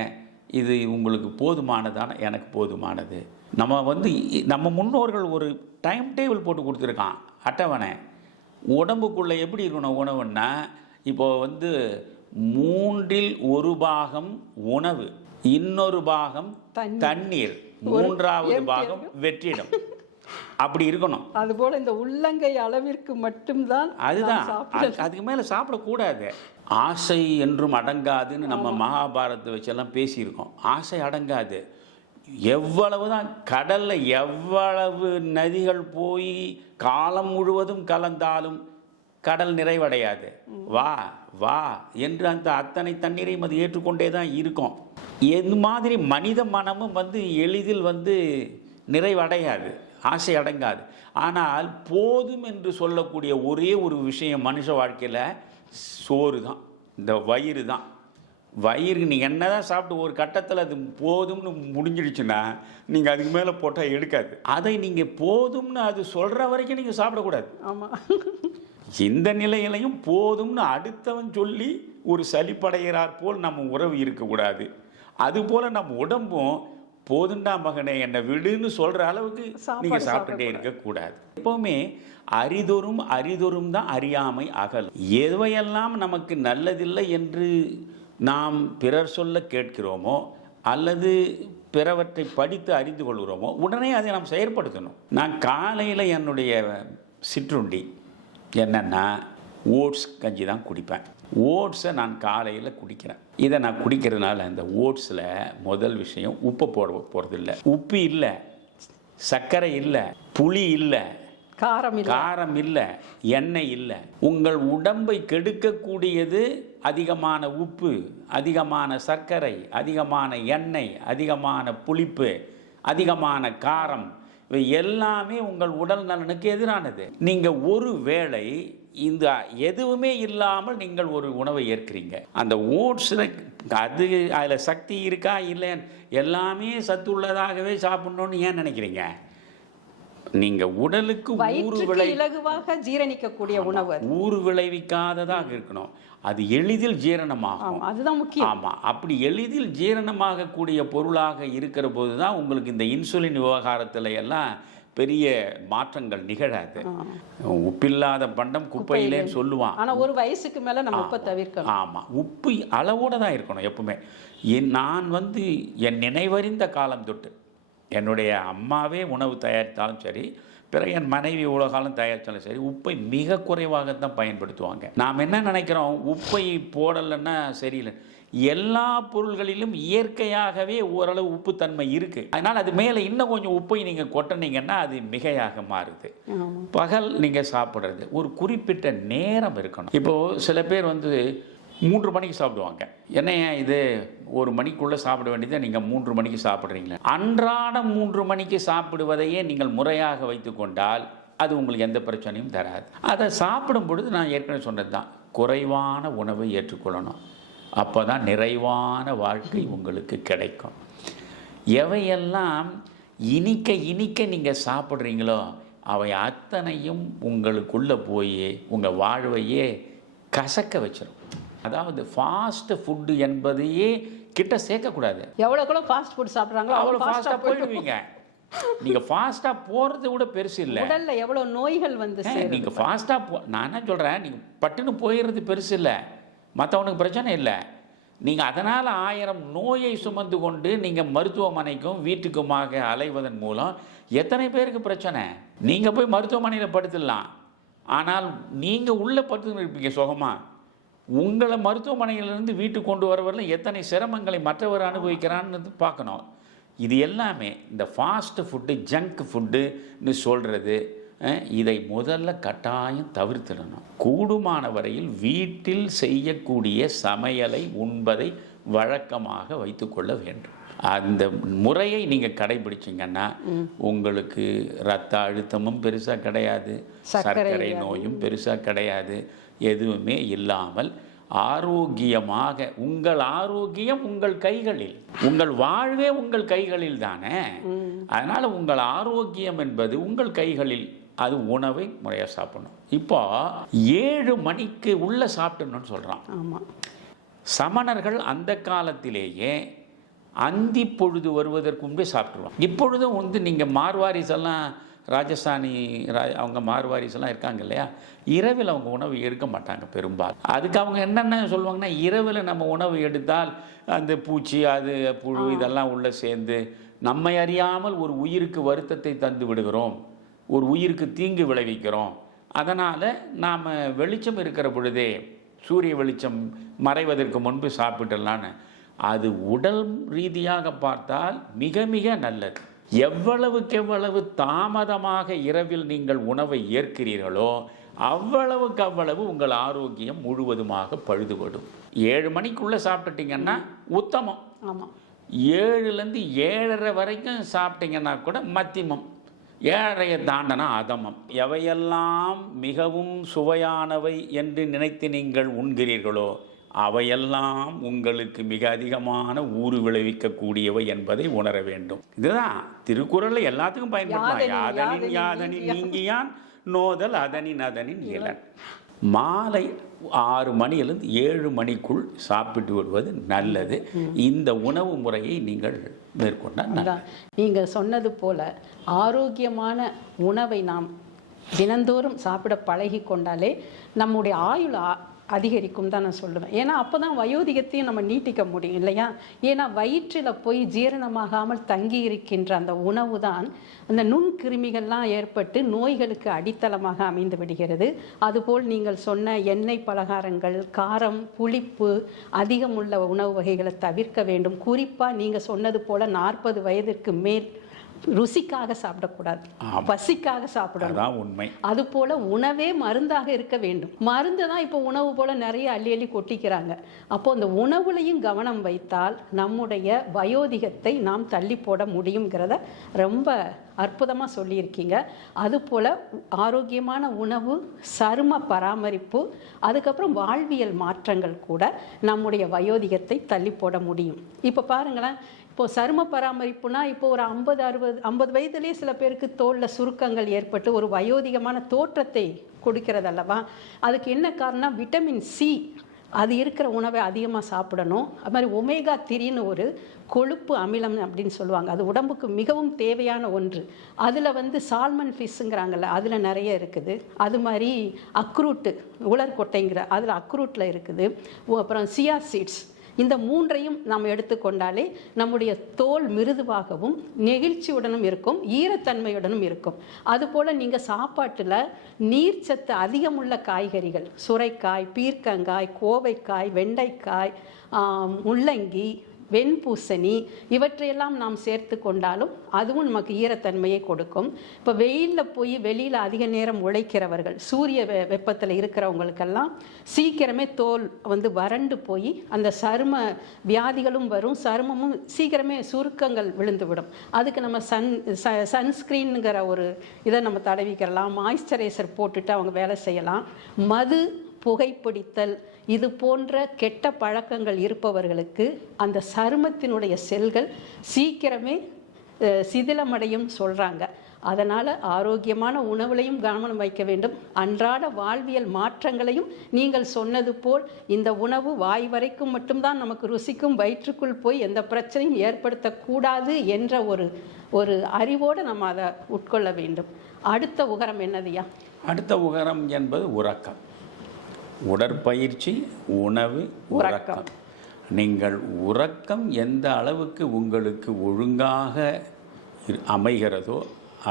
இது உங்களுக்கு போதுமானதான? எனக்கு போதுமானது. நம்ம முன்னோர்கள் ஒரு டைம் டேபிள் போட்டு கொடுத்துருக்கான், அட்டவணை. உடம்புக்குள்ளே எப்படி இருக்கணும் உணவுன்னா, இப்போது 3இல் 1 பாகம் உணவு, இன்னொரு பாகம் தண்ணீர், 3வது பாகம் வெற்றிடம், அப்படி இருக்கணும். அதுபோல இந்த உள்ளங்கை அளவிற்கு மட்டும்தான், அதுதான், அதுக்கு மேலே சாப்பிடக்கூடாது. ஆசை என்றும் அடங்காதுன்னு நம்ம மகாபாரத்தை வச்செல்லாம் பேசியிருக்கோம். ஆசை அடங்காது. எவ்வளவு தான் கடலில் எவ்வளவு நதிகள் போய் காலம் முழுவதும் கலந்தாலும் கடல் நிறைவடையாது. வா வா என்று அந்த அத்தனை தண்ணீரையும் அது ஏற்றுக்கொண்டே தான் இருக்கும். இது மாதிரி மனித மனமும் எளிதில் நிறைவடையாது. ஆசை அடங்காது. ஆனால் போதும் என்று சொல்லக்கூடிய ஒரே ஒரு விஷயம் மனுஷ வாழ்க்கையில் சோறு தான், இந்த வயிறு தான். வயிறு நீங்கள் என்ன தான் சாப்பிட்டு ஒரு கட்டத்தில் அது போதும்னு முடிஞ்சிடுச்சுன்னா நீங்கள் அதுக்கு மேலே போட்டால் எடுக்காது. அதை நீங்கள் போதும்னு அது சொல்கிற வரைக்கும் நீங்கள் சாப்பிடக்கூடாது. ஆமாம். இந்த நிலையிலையும் போதும்னு அடுத்தவன் சொல்லி ஒரு சலிப்படைகிறார் போல் நம்ம உறவு இருக்கக்கூடாது. அதுபோல் நம்ம உடம்பும் போதுண்டா மகனே என்னை விடுன்னு சொல்கிற அளவுக்கு நீங்கள் சாப்பிட்டுட்டே இருக்கக்கூடாது. எப்போவுமே அரிதொரும் அரிதொரும் தான் அறியாமை அகல். எவையெல்லாம் நமக்கு நல்லதில்லை என்று நாம் பிறர் சொல்ல கேட்கிறோமோ அல்லது பிறவற்றை படித்து அறிந்து கொள்கிறோமோ உடனே அதை நாம் செயற்படுத்தணும். நான் காலையில் என்னுடைய சிற்றுண்டி என்னென்னா ஓட்ஸ் கஞ்சி தான் குடிப்பேன். ஓட்ஸை நான் காலையில் குடிக்கிறேன். இதை நான் குடிக்கிறதுனால இந்த ஓட்ஸில் முதல் விஷயம் உப்பு போடுறதில்ல. உப்பு இல்லை, சர்க்கரை இல்லை, புளி இல்லை, காரம் இல்லை, எண்ணெய் இல்லை. உங்கள் உடம்பை கெடுக்கக்கூடியது அதிகமான உப்பு, அதிகமான சர்க்கரை, அதிகமான எண்ணெய், அதிகமான புளிப்பு, அதிகமான காரம், இவை எல்லாமே உங்கள் உடல் நலனுக்கு எதிரானது. நீங்கள் ஒரு வேளை இந்த எதுவுமே இல்லாமல் நீங்கள் ஒரு உணவை ஏற்கிறீங்க. அந்த ஓட்ஸில் அதில் சக்தி இருக்கா இல்லை, எல்லாமே சத்து உள்ளதாகவே சாப்பிடணும்னு ஏன் நினைக்கிறீங்க? நீங்க உடலுக்கு இலகுவாக ஜீரணிக்கக்கூடிய உணவு, ஊறு விளைவிக்காததாக இருக்கணும். அது எளிதில் ஜீரணமாகும். அதுதான் முக்கியம். ஆமாம், அப்படி எளிதில் ஜீரணமாகக்கூடிய பொருளாக இருக்கிற போது தான் உங்களுக்கு இந்த இன்சுலின் விவகாரத்தில் எல்லாம் பெரிய மாற்றங்கள் நிகழாது. உப்பில்லாத பண்டம் குப்பையிலேன்னு சொல்லுவான். ஆனால் ஒரு வயசுக்கு மேலே நம்ம உப்பை தவிர்க்கணும். ஆமாம், உப்பு அளவோடு தான் இருக்கணும் எப்பவுமே. நான் என் நினைவறிந்த காலம் தொட்டு என்னுடைய அம்மாவே உணவு தயாரித்தாலும் சரி, பிறகு என் மனைவி இவ்வளோ காலம் தயாரித்தாலும் சரி, உப்பை மிக குறைவாகத்தான் பயன்படுத்துவாங்க. நாம் என்ன நினைக்கிறோம், உப்பை போடலைன்னா சரியில்லை. எல்லா பொருள்களிலும் இயற்கையாகவே ஓரளவு உப்புத்தன்மை இருக்குது. அதனால் அது மேலே இன்னும் கொஞ்சம் உப்பை நீங்கள் கொட்டினீங்கன்னா அது மிகையாக மாறுது. பகல் நீங்கள் சாப்பிட்றது ஒரு குறிப்பிட்ட நேரம் இருக்கணும். இப்போது சில பேர் 3 மணிக்கு சாப்பிடுவாங்க. என்னையா இது 1 மணிக்குள்ளே சாப்பிட வேண்டியதை நீங்கள் 3 மணிக்கு சாப்பிட்றீங்களே. அன்றாடம் 3 மணிக்கு சாப்பிடுவதையே நீங்கள் முறையாக வைத்து கொண்டால் அது உங்களுக்கு எந்த பிரச்சனையும் தராது. அதை சாப்பிடும் பொழுது நான் ஏற்கனவே சொன்னது தான், குறைவான உணவை ஏற்றுக்கொள்ளணும். அப்போ தான் நிறைவான வாழ்க்கை உங்களுக்கு கிடைக்கும். எவையெல்லாம் இனிக்க இனிக்க நீங்கள் சாப்பிட்றீங்களோ அவை அத்தனையும் உங்களுக்குள்ளே போய் உங்கள் வாழ்வையே கசக்க வச்சிடும். அதாவது ஃபாஸ்ட் ஃபுட்டு என்பதையே கிட்ட சேர்க்கக்கூடாது. எவ்வளோ ஃபாஸ்ட் ஃபுட் சாப்பிட்றாங்களோ அவ்வளோ ஃபாஸ்ட்டாக போயிடுவீங்க. நீங்கள் ஃபாஸ்ட்டாக போகிறது கூட பெருசு இல்லை. உடலில் எவ்வளோ நோய்கள் நீங்கள் ஃபாஸ்ட்டாக நான் என்ன சொல்கிறேன், நீங்கள் பட்டுன்னு போயிடுறது பெருசு இல்லை, மற்றவனுக்கு பிரச்சனை இல்லை. நீங்கள் அதனால் 1000 நோயை சுமந்து கொண்டு நீங்கள் மருத்துவமனைக்கும் வீட்டுக்குமாக அலைவதன் மூலம் எத்தனை பேருக்கு பிரச்சனை. நீங்கள் போய் மருத்துவமனையில் படுத்துடலாம், ஆனால் நீங்கள் உள்ளே படுத்துன்னு இருப்பீங்க சுகமாக. உங்களை மருத்துவமனையிலிருந்து வீட்டுக்கு கொண்டு வரவரில் எத்தனை சிரமங்களை மற்றவர் அனுபவிக்கிறான்னு பார்க்கணும். இது எல்லாமே இந்த ஃபாஸ்ட் ஃபுட்டு, ஜங்க் ஃபுட்டுன்னு சொல்கிறது, இதை முதல்ல கட்டாயம் தவிர்த்திடணும். கூடுமான வரையில் வீட்டில் செய்யக்கூடிய சமையலை உண்பதை வழக்கமாக வைத்துக்கொள்ள வேண்டும். அந்த முறையை நீங்கள் கடைபிடிச்சிங்கன்னா உங்களுக்கு இரத்த அழுத்தமும் பெருசாக கிடையாது, சர்க்கரை நோயும் பெருசாக கிடையாது, எதுவுமே இல்லாமல் ஆரோக்கியமாக, உங்கள் ஆரோக்கியம் உங்கள் கைகளில், உங்கள் வாழ்வே உங்கள் கைகளில் தானே. அதனால் உங்கள் ஆரோக்கியம் என்பது உங்கள் கைகளில். அது உணவை முறையாக சாப்பிடணும். இப்போ 7 மணிக்கு உள்ள சாப்பிடணும்னு சொல்கிறான். சமணர்கள் அந்த காலத்திலேயே அந்தி பொழுது வருவதற்கு முன்பே சாப்பிட்ருவாங்க. இப்பொழுதும் நீங்கள் மார்வாரிஸ் எல்லாம், ராஜஸ்தானி அவங்க மார்வாரிஸ் எல்லாம் இருக்காங்க இல்லையா, இரவில் அவங்க உணவு எடுக்க மாட்டாங்க பெரும்பாலும். அதுக்கு அவங்க என்னென்ன சொல்லுவாங்கன்னா, இரவில் நம்ம உணவு எடுத்தால் அந்த பூச்சி, அது புழு இதெல்லாம் உள்ளே சேர்ந்து நம்மை அறியாமல் ஒரு உயிருக்கு வருத்தத்தை தந்து விடுகிறோம், ஒரு உயிருக்கு தீங்கு விளைவிக்கிறோம். அதனால் நாம் வெளிச்சம் இருக்கிற பொழுதே, சூரிய வெளிச்சம் மறைவதற்கு முன்பு சாப்பிட்டுடலான்னு. அது உடல் ரீதியாக பார்த்தால் மிக மிக நல்லது. எவ்வளவுக்கு தாமதமாக இரவில் நீங்கள் உணவை ஏற்கிறீர்களோ அவ்வளவு உங்கள் ஆரோக்கியம் முழுவதுமாக பழுதுபடும். 7 மணிக்குள்ளே சாப்பிட்டுட்டிங்கன்னா உத்தமம். 7லேருந்து 7:30 வரைக்கும் சாப்பிட்டீங்கன்னா கூட மத்தியமம். ஏழையை தாண்டனா அதமம். எவையெல்லாம் மிகவும் சுவையானவை என்று நினைத்து நீங்கள் உண்கிறீர்களோ அவையெல்லாம் உங்களுக்கு மிக அதிகமான ஊறு விளைவிக்கக்கூடியவை என்பதை உணர வேண்டும். இதுதான் திருக்குறளில் எல்லாத்துக்கும் பயன்படுத்தலாம். யாதனின் யாதனின் நீங்கியான் நோதல் அதனின் இளன். மாலை 6 மணியிலிருந்து 7 மணிக்குள் சாப்பிட்டு விடுவது நல்லது. இந்த உணவு முறையை நீங்கள் மேற்கொண்டால் நீங்கள் சொன்னது போல ஆரோக்கியமான உணவை நாம் தினந்தோறும் சாப்பிட பழகி கொண்டாலே நம்முடைய ஆயுள் அதிகரிக்கும் தான் நான் சொல்லுவேன். ஏன்னா அப்போ தான் வயோதிகத்தையும் நம்ம நீட்டிக்க முடியும் இல்லையா? ஏன்னா வயிற்றில் போய் ஜீரணமாகாமல் தங்கி இருக்கின்ற அந்த உணவு தான் அந்த நுண்கிருமிகள்லாம் ஏற்பட்டு நோய்களுக்கு அடித்தளமாக அமைந்து விடுகிறது. அதுபோல் நீங்கள் சொன்ன எண்ணெய் பலகாரங்கள், காரம், புளிப்பு அதிகமுள்ள உணவு வகைகளை தவிர்க்க வேண்டும். குறிப்பாக நீங்கள் சொன்னது போல் 40 வயதிற்கு மேல் ருசிக்காக சாப்பிடக்கூடாது, பசிக்காக சாப்பிடணும். உண்மை. அது போல உணவே மருந்தாக இருக்க வேண்டும். மருந்து தான் இப்போ உணவு போல நிறைய அள்ளி கொட்டிக்கிறாங்க. அப்போ அந்த உணவுலையும் கவனம் வைத்தால் நம்முடைய வயோதிகத்தை நாம் தள்ளி போட முடியுங்கிறத ரொம்ப அற்புதமாக சொல்லியிருக்கீங்க. அதுபோல் ஆரோக்கியமான உணவு, சரும பராமரிப்பு, அதுக்கப்புறம் வாழ்வியல் மாற்றங்கள் கூட நம்முடைய வயோதிகத்தை தள்ளி போட முடியும். இப்போ பாருங்களேன், இப்போது சரும பராமரிப்புனா இப்போ ஒரு 50 வயதுலேயே சில பேருக்கு தோலில் சுருக்கங்கள் ஏற்பட்டு ஒரு வயோதிகமான தோற்றத்தை கொடுக்கிறது அல்லவா? அதுக்கு என்ன காரணம்? விட்டமின் சி அது இருக்கிற உணவை அதிகமாக சாப்பிடணும். அது மாதிரி ஒமேகா 3ன்னு ஒரு கொழுப்பு அமிலம் அப்படின்னு சொல்லுவாங்க. அது உடம்புக்கு மிகவும் தேவையான ஒன்று. அதில் சால்மன் ஃபிஷ்ஷுங்கிறாங்கல்ல, அதில் நிறைய இருக்குது. அது மாதிரி அக்ரூட்டு, உலர்கொட்டைங்கிற அதில் அக்ரூட்டில் இருக்குது. அப்புறம் சியா சீட்ஸ், இந்த 3ஐயும் நாம் எடுத்துக்கொண்டாலே நம்முடைய தோல் மிருதுவாகவும் நெகிழ்ச்சியுடனும் இருக்கும், ஈரத்தன்மையுடனும் இருக்கும். அதுபோல் நீங்கள் சாப்பாட்டில் நீர்ச்சத்து அதிகமுள்ள காய்கறிகள், சுரைக்காய், பீர்க்கங்காய், கோவைக்காய், வெண்டைக்காய், முள்ளங்கி, வெண்பூசணி இவற்றையெல்லாம் நாம் சேர்த்து கொண்டாலும் அதுவும் நமக்கு ஈரத்தன்மையை கொடுக்கும். இப்போ வெயிலில் போய் வெளியில் அதிக நேரம் உழைக்கிறவர்கள், சூரிய வெப்பத்தில் இருக்கிறவங்களுக்கெல்லாம் சீக்கிரமே தோல் வறண்டு போய் அந்த சரும வியாதிகளும் வரும், சருமமும் சீக்கிரமே சுருக்கங்கள் விழுந்துவிடும். அதுக்கு நம்ம சன்ஸ்க்ரீனுங்கிற ஒரு இதை நம்ம தடவிக்கிறலாம், மாய்ஸ்சரைசர் போட்டுட்டு அவங்க வேலை செய்யலாம். மது, புகைப்பிடித்தல் இது போன்ற கெட்ட பழக்கங்கள் இருப்பவர்களுக்கு அந்த சருமத்தினுடைய செல்கள் சீக்கிரமே சிதிலமடையும் சொல்கிறாங்க. அதனால் ஆரோக்கியமான உணவுலையும் கவனம் வைக்க வேண்டும். அன்றாட வாழ்வியல் மாற்றங்களையும் நீங்கள் சொன்னது போல் இந்த உணவு வாய் வரைக்கும் மட்டும்தான் நமக்கு ருசிக்கும், வயிற்றுக்குள் போய் எந்த பிரச்சனையும் ஏற்படுத்தக்கூடாது என்ற ஒரு அறிவோடு நம்ம அதை உட்கொள்ள வேண்டும். அடுத்த உகரம் என்னதுயா? அடுத்த உகரம் என்பது உறக்கம். உடற்பயிற்சி, உணவு, உறக்கம். நீங்கள் உறக்கம் எந்த அளவுக்கு உங்களுக்கு ஒழுங்காக அமைகிறதோ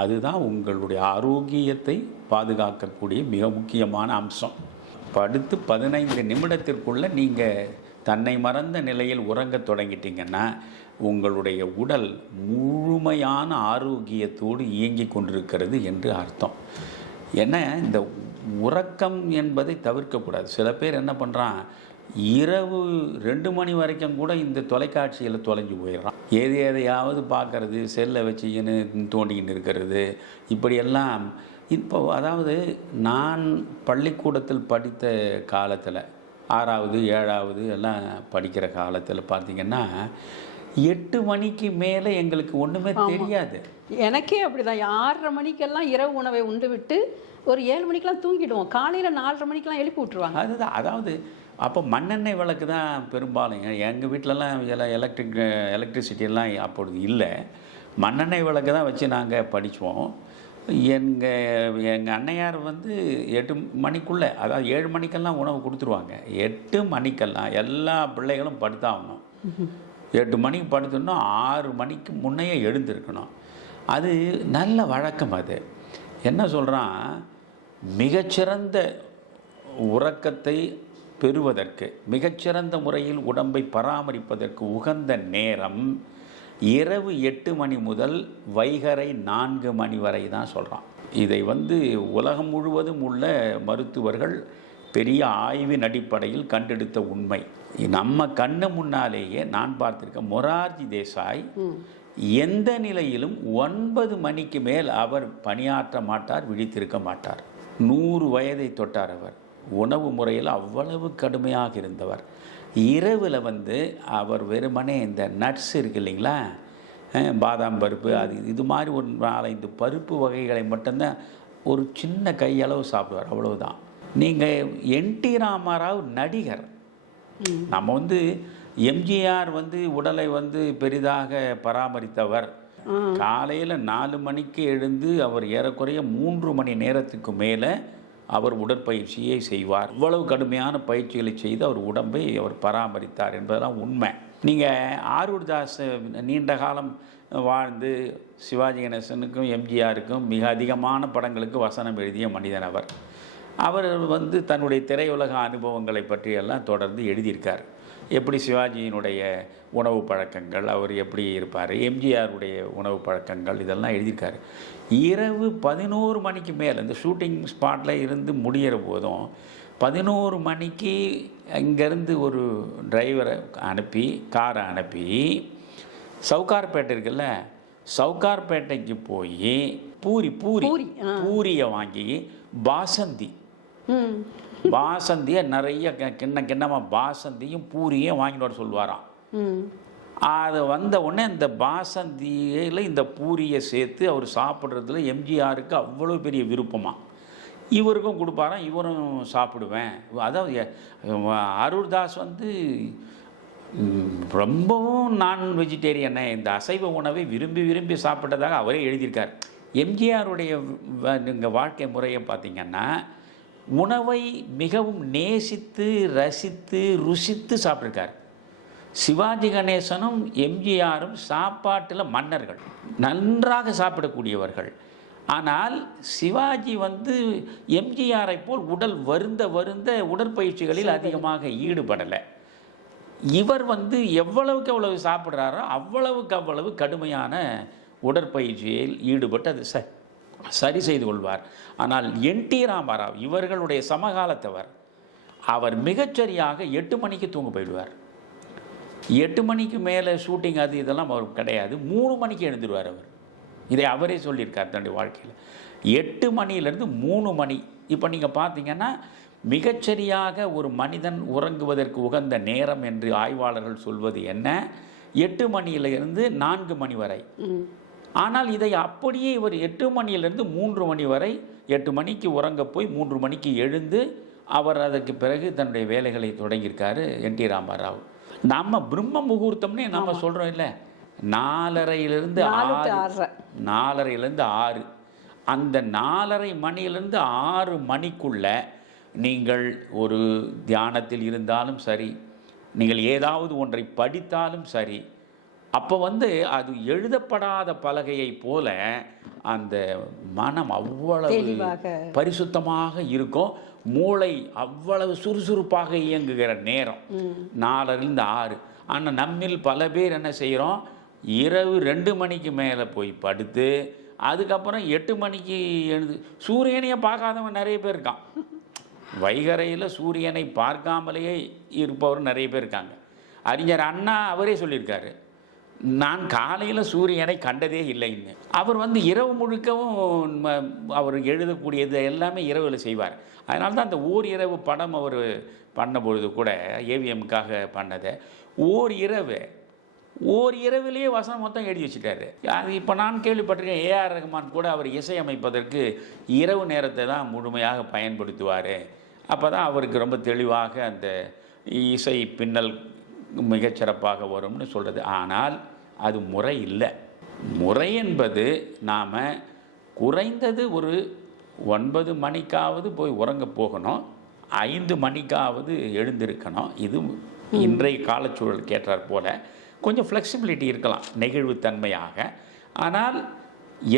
அதுதான் உங்களுடைய ஆரோக்கியத்தை பாதுகாக்கக்கூடிய மிக முக்கியமான அம்சம். படுத்து 15 நிமிடத்திற்குள்ளே நீங்கள் தன்னை மறந்த நிலையில் உறங்க தொடங்கிட்டீங்கன்னா உங்களுடைய உடல் முழுமையான ஆரோக்கியத்தோடு இயங்கி கொண்டிருக்கிறது என்று அர்த்தம். ஏன்னா இந்த உறக்கம் என்பதை தவிர்க்கக்கூடாது. சில பேர் என்ன பண்ணுறான், இரவு 2 மணி வரைக்கும் கூட இந்த தொலைக்காட்சியில் தொலைஞ்சு போயிடுறான். எதையாவது பார்க்கறது, செல்லை வச்சுக்கின்னு தோண்டிக்கின்னு இருக்கிறது, இப்படியெல்லாம். இப்போ அதாவது நான் பள்ளிக்கூடத்தில் படித்த காலத்தில் 6வது 7வது எல்லாம் படிக்கிற காலத்தில் பார்த்திங்கன்னா 8 மணிக்கு மேலே எங்களுக்கு ஒன்றுமே தெரியாது. எனக்கே அப்படிதான். 6:30 மணிக்கெல்லாம் இரவு உணவை உண்டு விட்டு ஒரு 7 மணிக்கெலாம் தூங்கிடுவோம். காலையில் 4:30 மணிக்கெலாம் எழுப்பி விட்டுருவாங்க. அதுதான், அதாவது அப்போ மண்ணெண்ணெய் விளக்கு தான் பெரும்பாலும். எங்கள் வீட்டிலலாம் எலக்ட்ரிசிட்டியெல்லாம் அப்பொழுது இல்லை. மண்ணெண்ணெய் விளக்கு தான் வச்சு நாங்கள் படித்தோம். எங்கள் அன்னையார் 8 மணிக்குள்ளே, அதாவது 7 மணிக்கெல்லாம் உணவு கொடுத்துருவாங்க. 8 மணிக்கெல்லாம் எல்லா பிள்ளைகளும் படுத்தாகணும். 8 மணிக்கு படுத்தோன்னா 6 மணிக்கு முன்னையே எழுந்திருக்கணும். அது நல்ல வழக்கம். அது என்ன சொல்கிறான், மிகச்சிறந்த உறக்கத்தை பெறுவதற்கு, மிகச்சிறந்த முறையில் உடம்பை பராமரிப்பதற்கு உகந்த நேரம் இரவு 8 மணி முதல் வைகறை 4 மணி வரை தான் சொல்கிறான். இதை உலகம் முழுவதும் உள்ள மருத்துவர்கள் பெரிய ஆய்வின் அடிப்படையில் கண்டெடுத்த உண்மை. நம்ம கண்ணு முன்னாலேயே நான் பார்த்துருக்கேன். மொரார்ஜி தேசாய் எந்த நிலையிலும் 9 மணிக்கு மேல் அவர் பணியாற்ற மாட்டார், விழித்திருக்க மாட்டார். 100 வயதை தொட்டார் அவர். உணவு முறையில் அவ்வளவு கடுமையாக இருந்தவர். இரவில் அவர் வெறுமனே இந்த நட்ஸ் இருக்கு இல்லைங்களா, பாதாம் பருப்பு, அது இது மாதிரி ஒரு 4-5 பருப்பு வகைகளை மட்டும்தான் ஒரு சின்ன கையளவு சாப்பிடுவார், அவ்வளவுதான். நீங்கள் என்டி ராமராவ் நடிகர். நம்ம எம்ஜிஆர் உடலை பெரிதாக பராமரித்தவர். காலையில் 4 மணிக்கு எழுந்து அவர் ஏறக்குறைய 3 மணி நேரத்துக்கு மேலே அவர் உடற்பயிற்சியை செய்வார். இவ்வளவு கடுமையான பயிற்சிகளை செய்து அவர் உடம்பை அவர் பராமரித்தார் என்பதெல்லாம் உண்மை. நீங்கள் ஆரூர் தாஸ் நீண்ட காலம் வாழ்ந்து சிவாஜி கணேசனுக்கும் எம்ஜிஆருக்கும் மிக அதிகமான படங்களுக்கு வசனம் எழுதிய மனிதன் அவர். அவர் தன்னுடைய திரையுலக அனுபவங்களை பற்றியெல்லாம் தொடர்ந்து எழுதியிருக்கார். எப்படி சிவாஜியினுடைய உணவு பழக்கங்கள், அவர் எப்படி இருப்பார், எம்ஜிஆருடைய உணவு பழக்கங்கள், இதெல்லாம் எழுதியிருக்காரு. இரவு 11 மணிக்கு மேலே இந்த ஷூட்டிங் ஸ்பாட்டில் இருந்து முடிகிற போதும் 11 மணிக்கு இங்கேருந்து ஒரு டிரைவரை அனுப்பி, காரை அனுப்பி, சவுகார்பேட்டை இருக்குல்ல, சவுகார்பேட்டைக்கு போய் பூரியை வாங்கி பாசந்தியை நிறைய கிண்ணமாக பாசந்தியும் பூரியும் வாங்கிட்டு வர சொல்லுவாராம். அது வந்த உடனே இந்த பாசந்தியில் இந்த பூரியை சேர்த்து அவர் சாப்பிட்றதுல எம்ஜிஆருக்கு அவ்வளோ பெரிய விருப்பமாக. இவருக்கும் கொடுப்பாராம், இவரும் சாப்பிடுவேன். அதாவது அரூர் தாஸ் ரொம்பவும் நான் வெஜிடேரியனை, இந்த அசைவ உணவை விரும்பி சாப்பிட்டதாக அவரே எழுதியிருக்கார். எம்ஜிஆருடைய வாழ்க்கை முறையை பார்த்திங்கன்னா உணவை மிகவும் நேசித்து ரசித்து ருசித்து சாப்பிட்ருக்கார். சிவாஜி கணேசனும் எம்ஜிஆரும் சாப்பாட்டில் மன்னர்கள், நன்றாக சாப்பிடக்கூடியவர்கள். ஆனால் சிவாஜி எம்ஜிஆரை போல் உடல் வருந்த உடற்பயிற்சிகளில் அதிகமாக ஈடுபடலை. இவர் எவ்வளவுக்கு எவ்வளவு சாப்பிட்றாரோ அவ்வளவு கடுமையான உடற்பயிற்சியில் ஈடுபட்டு அது சரி செய்து கொள்வார். ஆனால் என்டி ராமராவ் இவர்களுடைய சமகாலத்தவர். அவர் மிகச்சரியாக 8 மணிக்கு தூங்க போயிடுவார். 8 மணிக்கு மேலே ஷூட்டிங் அது இதெல்லாம் அவர் கிடையாது. 3 மணிக்கு எழுந்துடுவார் அவர். இதை அவரே சொல்லியிருக்கார் தன்னுடைய வாழ்க்கையில். 8 மணியிலேருந்து 3 மணி. இப்போ நீங்கள் பார்த்தீங்கன்னா மிகச்சரியாக ஒரு மனிதன் உறங்குவதற்கு உகந்த நேரம் என்று ஆய்வாளர்கள் சொல்வது என்ன, 8 மணியிலிருந்து 4 மணி வரை. ஆனால் இதை அப்படியே இவர் 8 மணியிலிருந்து 3 மணி வரை, 8 மணிக்கு உறங்க போய் 3 மணிக்கு எழுந்து அவர் அதற்கு பிறகு தன்னுடைய வேலைகளை தொடங்கியிருக்காரு என்டி ராமராவ். நம்ம பிரம்ம முகூர்த்தம்னே நம்ம சொல்கிறோம் இல்லை, 4:30லிருந்து 6, அந்த 4:30 மணியிலிருந்து 6 மணிக்குள்ள நீங்கள் ஒரு தியானத்தில் இருந்தாலும் சரி, நீங்கள் ஏதாவது ஒன்றை படித்தாலும் சரி, அப்போ அது எழுதப்படாத பலகையை போல அந்த மனம் அவ்வளவு பரிசுத்தமாக இருக்கும். மூளை அவ்வளவு சுறுசுறுப்பாக இயங்குகிற நேரம் 4லிருந்து 6. ஆனால் நம்மில் பல பேர் என்ன செய்கிறோம், இரவு 2 மணிக்கு மேலே போய் படுத்து அதுக்கப்புறம் 8 மணிக்கு எழுந்து சூரியனையே பார்க்காதவன் நிறைய பேர் இருக்கான். வைகரையில் சூரியனை பார்க்காமலேயே இருப்பவர் நிறைய பேர் இருக்காங்க. அறிஞர் அண்ணா அவரே சொல்லியிருக்காரு, நான் காலையில் சூரியனை கண்டதே இல்லைன்னு. அவர் இரவு முழுக்கவும் அவர் எழுதக்கூடியது எல்லாமே இரவில் செய்வார். அதனால தான் அந்த ஓர் இரவு படம் அவர் பண்ண பொழுது கூட ஏவிஎம்காக பண்ணதை ஓர் இரவிலேயே வசனம் மொத்தம் எழுதி வச்சுட்டாரு. அது இப்போ நான் கேள்விப்பட்டிருக்கேன், ஏஆர் ரஹ்மான் கூட அவர் இசையமைப்பதற்கு இரவு நேரத்தை தான் முழுமையாக பயன்படுத்துவார். அப்போ தான் அவருக்கு ரொம்ப தெளிவாக அந்த இசை பின்னல் மிகச்சிறப்பாக வரும்னு சொல்கிறது. ஆனால் அது முறை இல்லை. முறை என்பது நாம் குறைந்தது ஒரு 9 மணிக்காவது போய் உறங்க போகணும், 5 மணிக்காவது எழுந்திருக்கணும். இது இன்றைய காலச்சூழல் கேட்டார் போல் கொஞ்சம் ஃப்ளெக்சிபிலிட்டி இருக்கலாம் நெகிழ்வுத்தன்மையாக. ஆனால்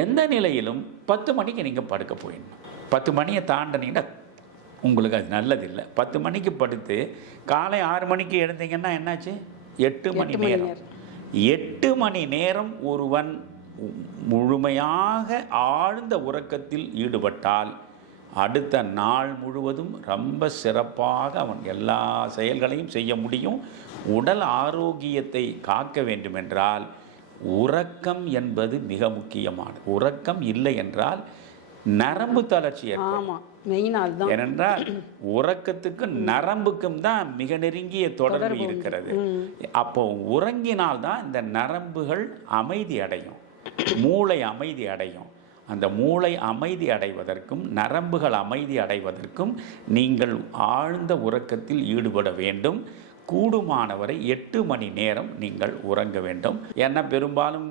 எந்த நிலையிலும் 10 மணிக்கு நீங்கள் படுக்க போயிடணும். 10 மணியை தாண்டினீங்கன்னா உங்களுக்கு அது நல்லதில்லை. 10 மணிக்கு படுத்து காலை 6 மணிக்கு எழுந்தீங்கன்னா என்னாச்சு, 8 மணி நேரம். 8 மணி நேரம் ஒருவன் முழுமையாக ஆழ்ந்த உறக்கத்தில் ஈடுபட்டால் அடுத்த நாள் முழுவதும் ரொம்ப சிறப்பாக அவன் எல்லா செயல்களையும் செய்ய முடியும். உடல் ஆரோக்கியத்தை காக்க வேண்டுமென்றால் உறக்கம் என்பது மிக முக்கியமானது. உறக்கம் இல்லை என்றால் நரம்பு தளர்ச்சி ஏற்படும். ஏனென்றால் உறக்கத்துக்கும் நரம்புக்கும் தான் மிக நெருங்கிய தொடர்பு இருக்கிறது. அப்போ உறங்கினால்தான் இந்த நரம்புகள் அமைதி அடையும், மூளை அமைதி அடையும். அந்த மூளை அமைதி அடைவதற்கும் நரம்புகள் அமைதி அடைவதற்கும் நீங்கள் ஆழ்ந்த உறக்கத்தில் ஈடுபட வேண்டும். கூடுமானவரை 8 மணி நேரம் நீங்கள் உறங்க வேண்டும். ஏன்னா பெரும்பாலும்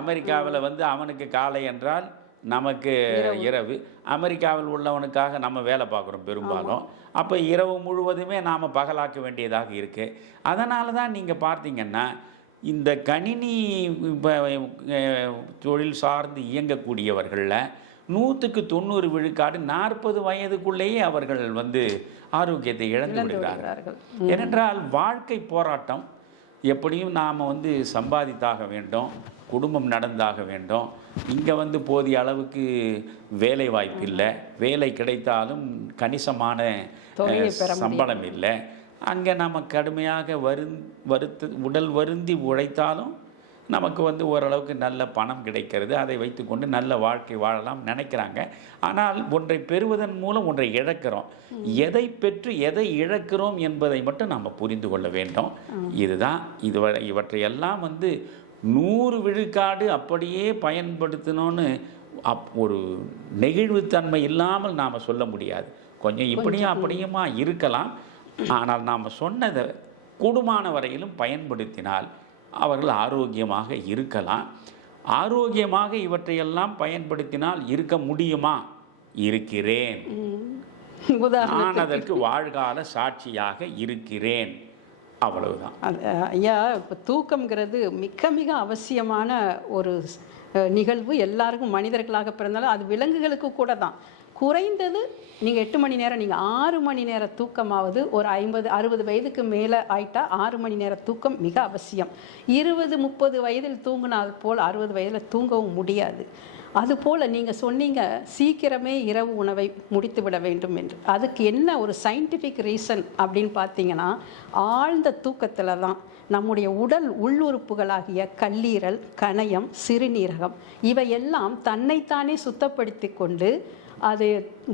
அமெரிக்காவில் வந்து அவனுக்கு காலை என்றால் நமக்கு இரவு. அமெரிக்காவில் உள்ளவனுக்காக நம்ம வேலை பார்க்குறோம் பெரும்பாலும். அப்போ இரவு முழுவதுமே நாம் பகலாக்க வேண்டியதாக இருக்குது. அதனால தான் நீங்கள் பார்த்தீங்கன்னா இந்த கணினி தொழில் சார்ந்து இயங்கக்கூடியவர்களில் 100க்கு 90 விழுக்காடு 40 வயதுக்குள்ளேயே அவர்கள் வந்து ஆரோக்கியத்தை இழந்து விடுகிறார்கள். ஏனென்றால் வாழ்க்கை போராட்டம். எப்படியும் நாம் வந்து சம்பாதித்தாக வேண்டும், குடும்பம் நடந்தாக வேண்டும். இங்கே வந்து போதிய அளவுக்கு வேலை வாய்ப்பு இல்லை, வேலை கிடைத்தாலும் கணிசமான சம்பளம் இல்லை. அங்கே நம்ம கடுமையாக உடல் வருந்தி உழைத்தாலும் நமக்கு வந்து ஓரளவுக்கு நல்ல பணம் கிடைக்கிறது. அதை வைத்துக்கொண்டு நல்ல வாழ்க்கை வாழலாம் நினைக்கிறாங்க. ஆனால் ஒன்றை பெறுவதன் மூலம் ஒன்றை இழக்கிறோம். எதை பெற்று எதை இழக்கிறோம் என்பதை மட்டும் நாம் புரிந்து கொள்ள வேண்டும். இதுதான் இவற்றையெல்லாம் வந்து 100 விழுக்காடு அப்படியே பயன்படுத்தணும்னு ஒரு நெகிழ்வுத்தன்மை இல்லாமல் நாம் சொல்ல முடியாது. கொஞ்சம் இப்படியும் அப்படியுமா இருக்கலாம். ஆனால் நாம் சொன்னதை கூடுமான வரையிலும் பயன்படுத்தினால் அவர்கள் ஆரோக்கியமாக இருக்கலாம். ஆரோக்கியமாக இவற்றையெல்லாம் பயன்படுத்தினால் இருக்க முடியுமா? இருக்கிறேன். நான் அதற்கு வாழ்கால சாட்சியாக இருக்கிறேன். அவ்வளவுதான். ஐயா, இப்போ தூக்கம்ங்கிறது மிக மிக அவசியமான ஒரு நிகழ்வு. எல்லாருக்கும் மனிதர்களாக பிறந்தாலும் அது விலங்குகளுக்கு கூட தான். குறைந்தது நீங்கள் 8 மணி நேரம், நீங்கள் 6 மணி நேர தூக்கமாவது ஒரு 50-60 வயதுக்கு மேலே ஆயிட்டா 6 மணி நேர தூக்கம் மிக அவசியம். 20-30 வயதில் தூங்கினால் போல் 60 வயதில் தூங்கவும் முடியாது. அதுபோல் நீங்கள் சொன்னீங்க சீக்கிரமே இரவு உணவை முடித்து விட வேண்டும் என்று. அதுக்கு என்ன ஒரு சயின்டிஃபிக் ரீசன் அப்படின்னு பார்த்தீங்கன்னா, ஆழ்ந்த தூக்கத்தில் தான் நம்முடைய உடல் உள்ளுறுப்புகளாகிய கல்லீரல், கணையம், சிறுநீரகம் இவையெல்லாம் தன்னைத்தானே சுத்தப்படுத்தி கொண்டு அது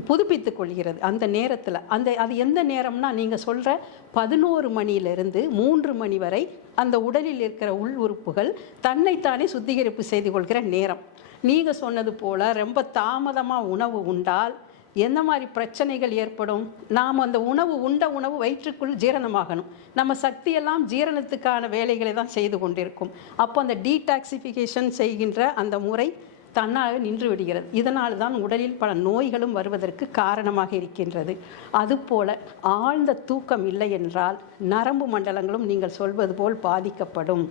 புதுப்பித்து கொள்கிறது. அந்த நேரத்தில் அது எந்த நேரம்னா, நீங்கள் சொல்கிற 11 மணியிலிருந்து 3 மணி வரை அந்த உடலில் இருக்கிற உள் உறுப்புகள் தன்னைத்தானே சுத்திகரிப்பு செய்து கொள்கிற நேரம். நீங்கள் சொன்னது போல் ரொம்ப தாமதமாக உணவு உண்டால் எந்த மாதிரி பிரச்சனைகள் ஏற்படும்? நாம் அந்த உணவு வயிற்றுக்குள் ஜீரணமாகணும். நம்ம சக்தியெல்லாம் ஜீரணத்துக்கான வேலைகளை தான் செய்து கொண்டிருக்கும். அப்போ அந்த டீடாக்சிஃபிகேஷன் செய்கின்ற அந்த முறை தன்னால் நின்று விடுகிறது. இதனால் தான் உடலில் பல நோய்களும் வருவதற்கு காரணமாக இருக்கின்றது. அதுபோல் ஆழ்ந்த தூக்கம் இல்லை என்றால் நரம்பு மண்டலங்களும் நீங்கள் சொல்வது போல் பாதிக்கப்படும்.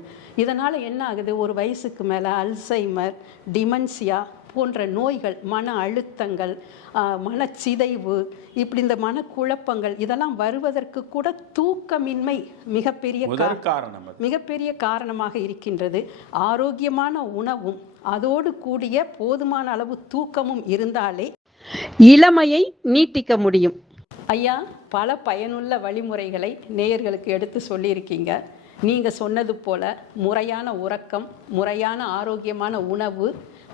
இதனால் என்ன ஆகுது? ஒரு வயசுக்கு மேலே அல்சைமர், டிமென்சியா போன்ற நோய்கள், மன அழுத்தங்கள், மனச்சிதைவு, இப்படி இந்த மனக்குழப்பங்கள் இதெல்லாம் வருவதற்கு கூட தூக்கமின்மை மிகப்பெரிய காரணமாக இருக்கின்றது. ஆரோக்கியமான உணவும் அதோடு கூடிய போதுமான அளவு தூக்கமும் இருந்தாலே இளமையை நீட்டிக்க முடியும். ஐயா, பல பயனுள்ள வழிமுறைகளை நேயர்களுக்கு எடுத்து சொல்லியிருக்கீங்க. நீங்கள் சொன்னது போல முறையான உறக்கம், முறையான ஆரோக்கியமான உணவு,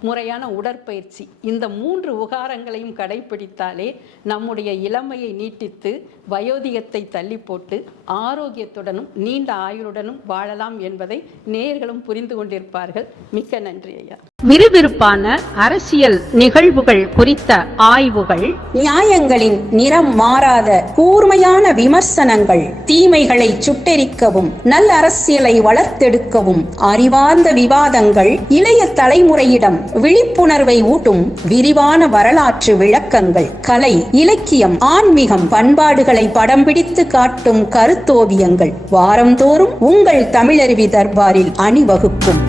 முறையான உடற்பயிற்சி, இந்த 3 உகாரங்களையும் கடைபிடித்தாலே நம்முடைய இளமையை நீட்டித்து வயோதிகத்தை தள்ளி போட்டு ஆரோக்கியத்துடனும் நீண்ட ஆயுளுடனும் வாழலாம் என்பதை நேயர்களும் புரிந்து கொண்டிருப்பார்கள். மிக்க நன்றி ஐயா. விறுவிறுப்பான அரசியல் நிகழ்வுகள் குறித்த ஆய்வுகள், நியாயங்களின் நிறம் மாறாத கூர்மையான விமர்சனங்கள், தீமைகளை சுட்டெரிக்கவும் நல்ல அரசியலை வளர்த்தெடுக்கவும் அறிவார்ந்த விவாதங்கள், இளைய தலைமுறையிடம் விழிப்புணர்வை ஊட்டும் விரிவான வரலாற்று விளக்கங்கள், கலை, இலக்கியம், ஆன்மீகம், பண்பாடுகளை படம் பிடித்து காட்டும் கருத்தோவியங்கள் வாரந்தோறும் உங்கள் தமிழருவி தர்பாரில் அணிவகுக்கும்.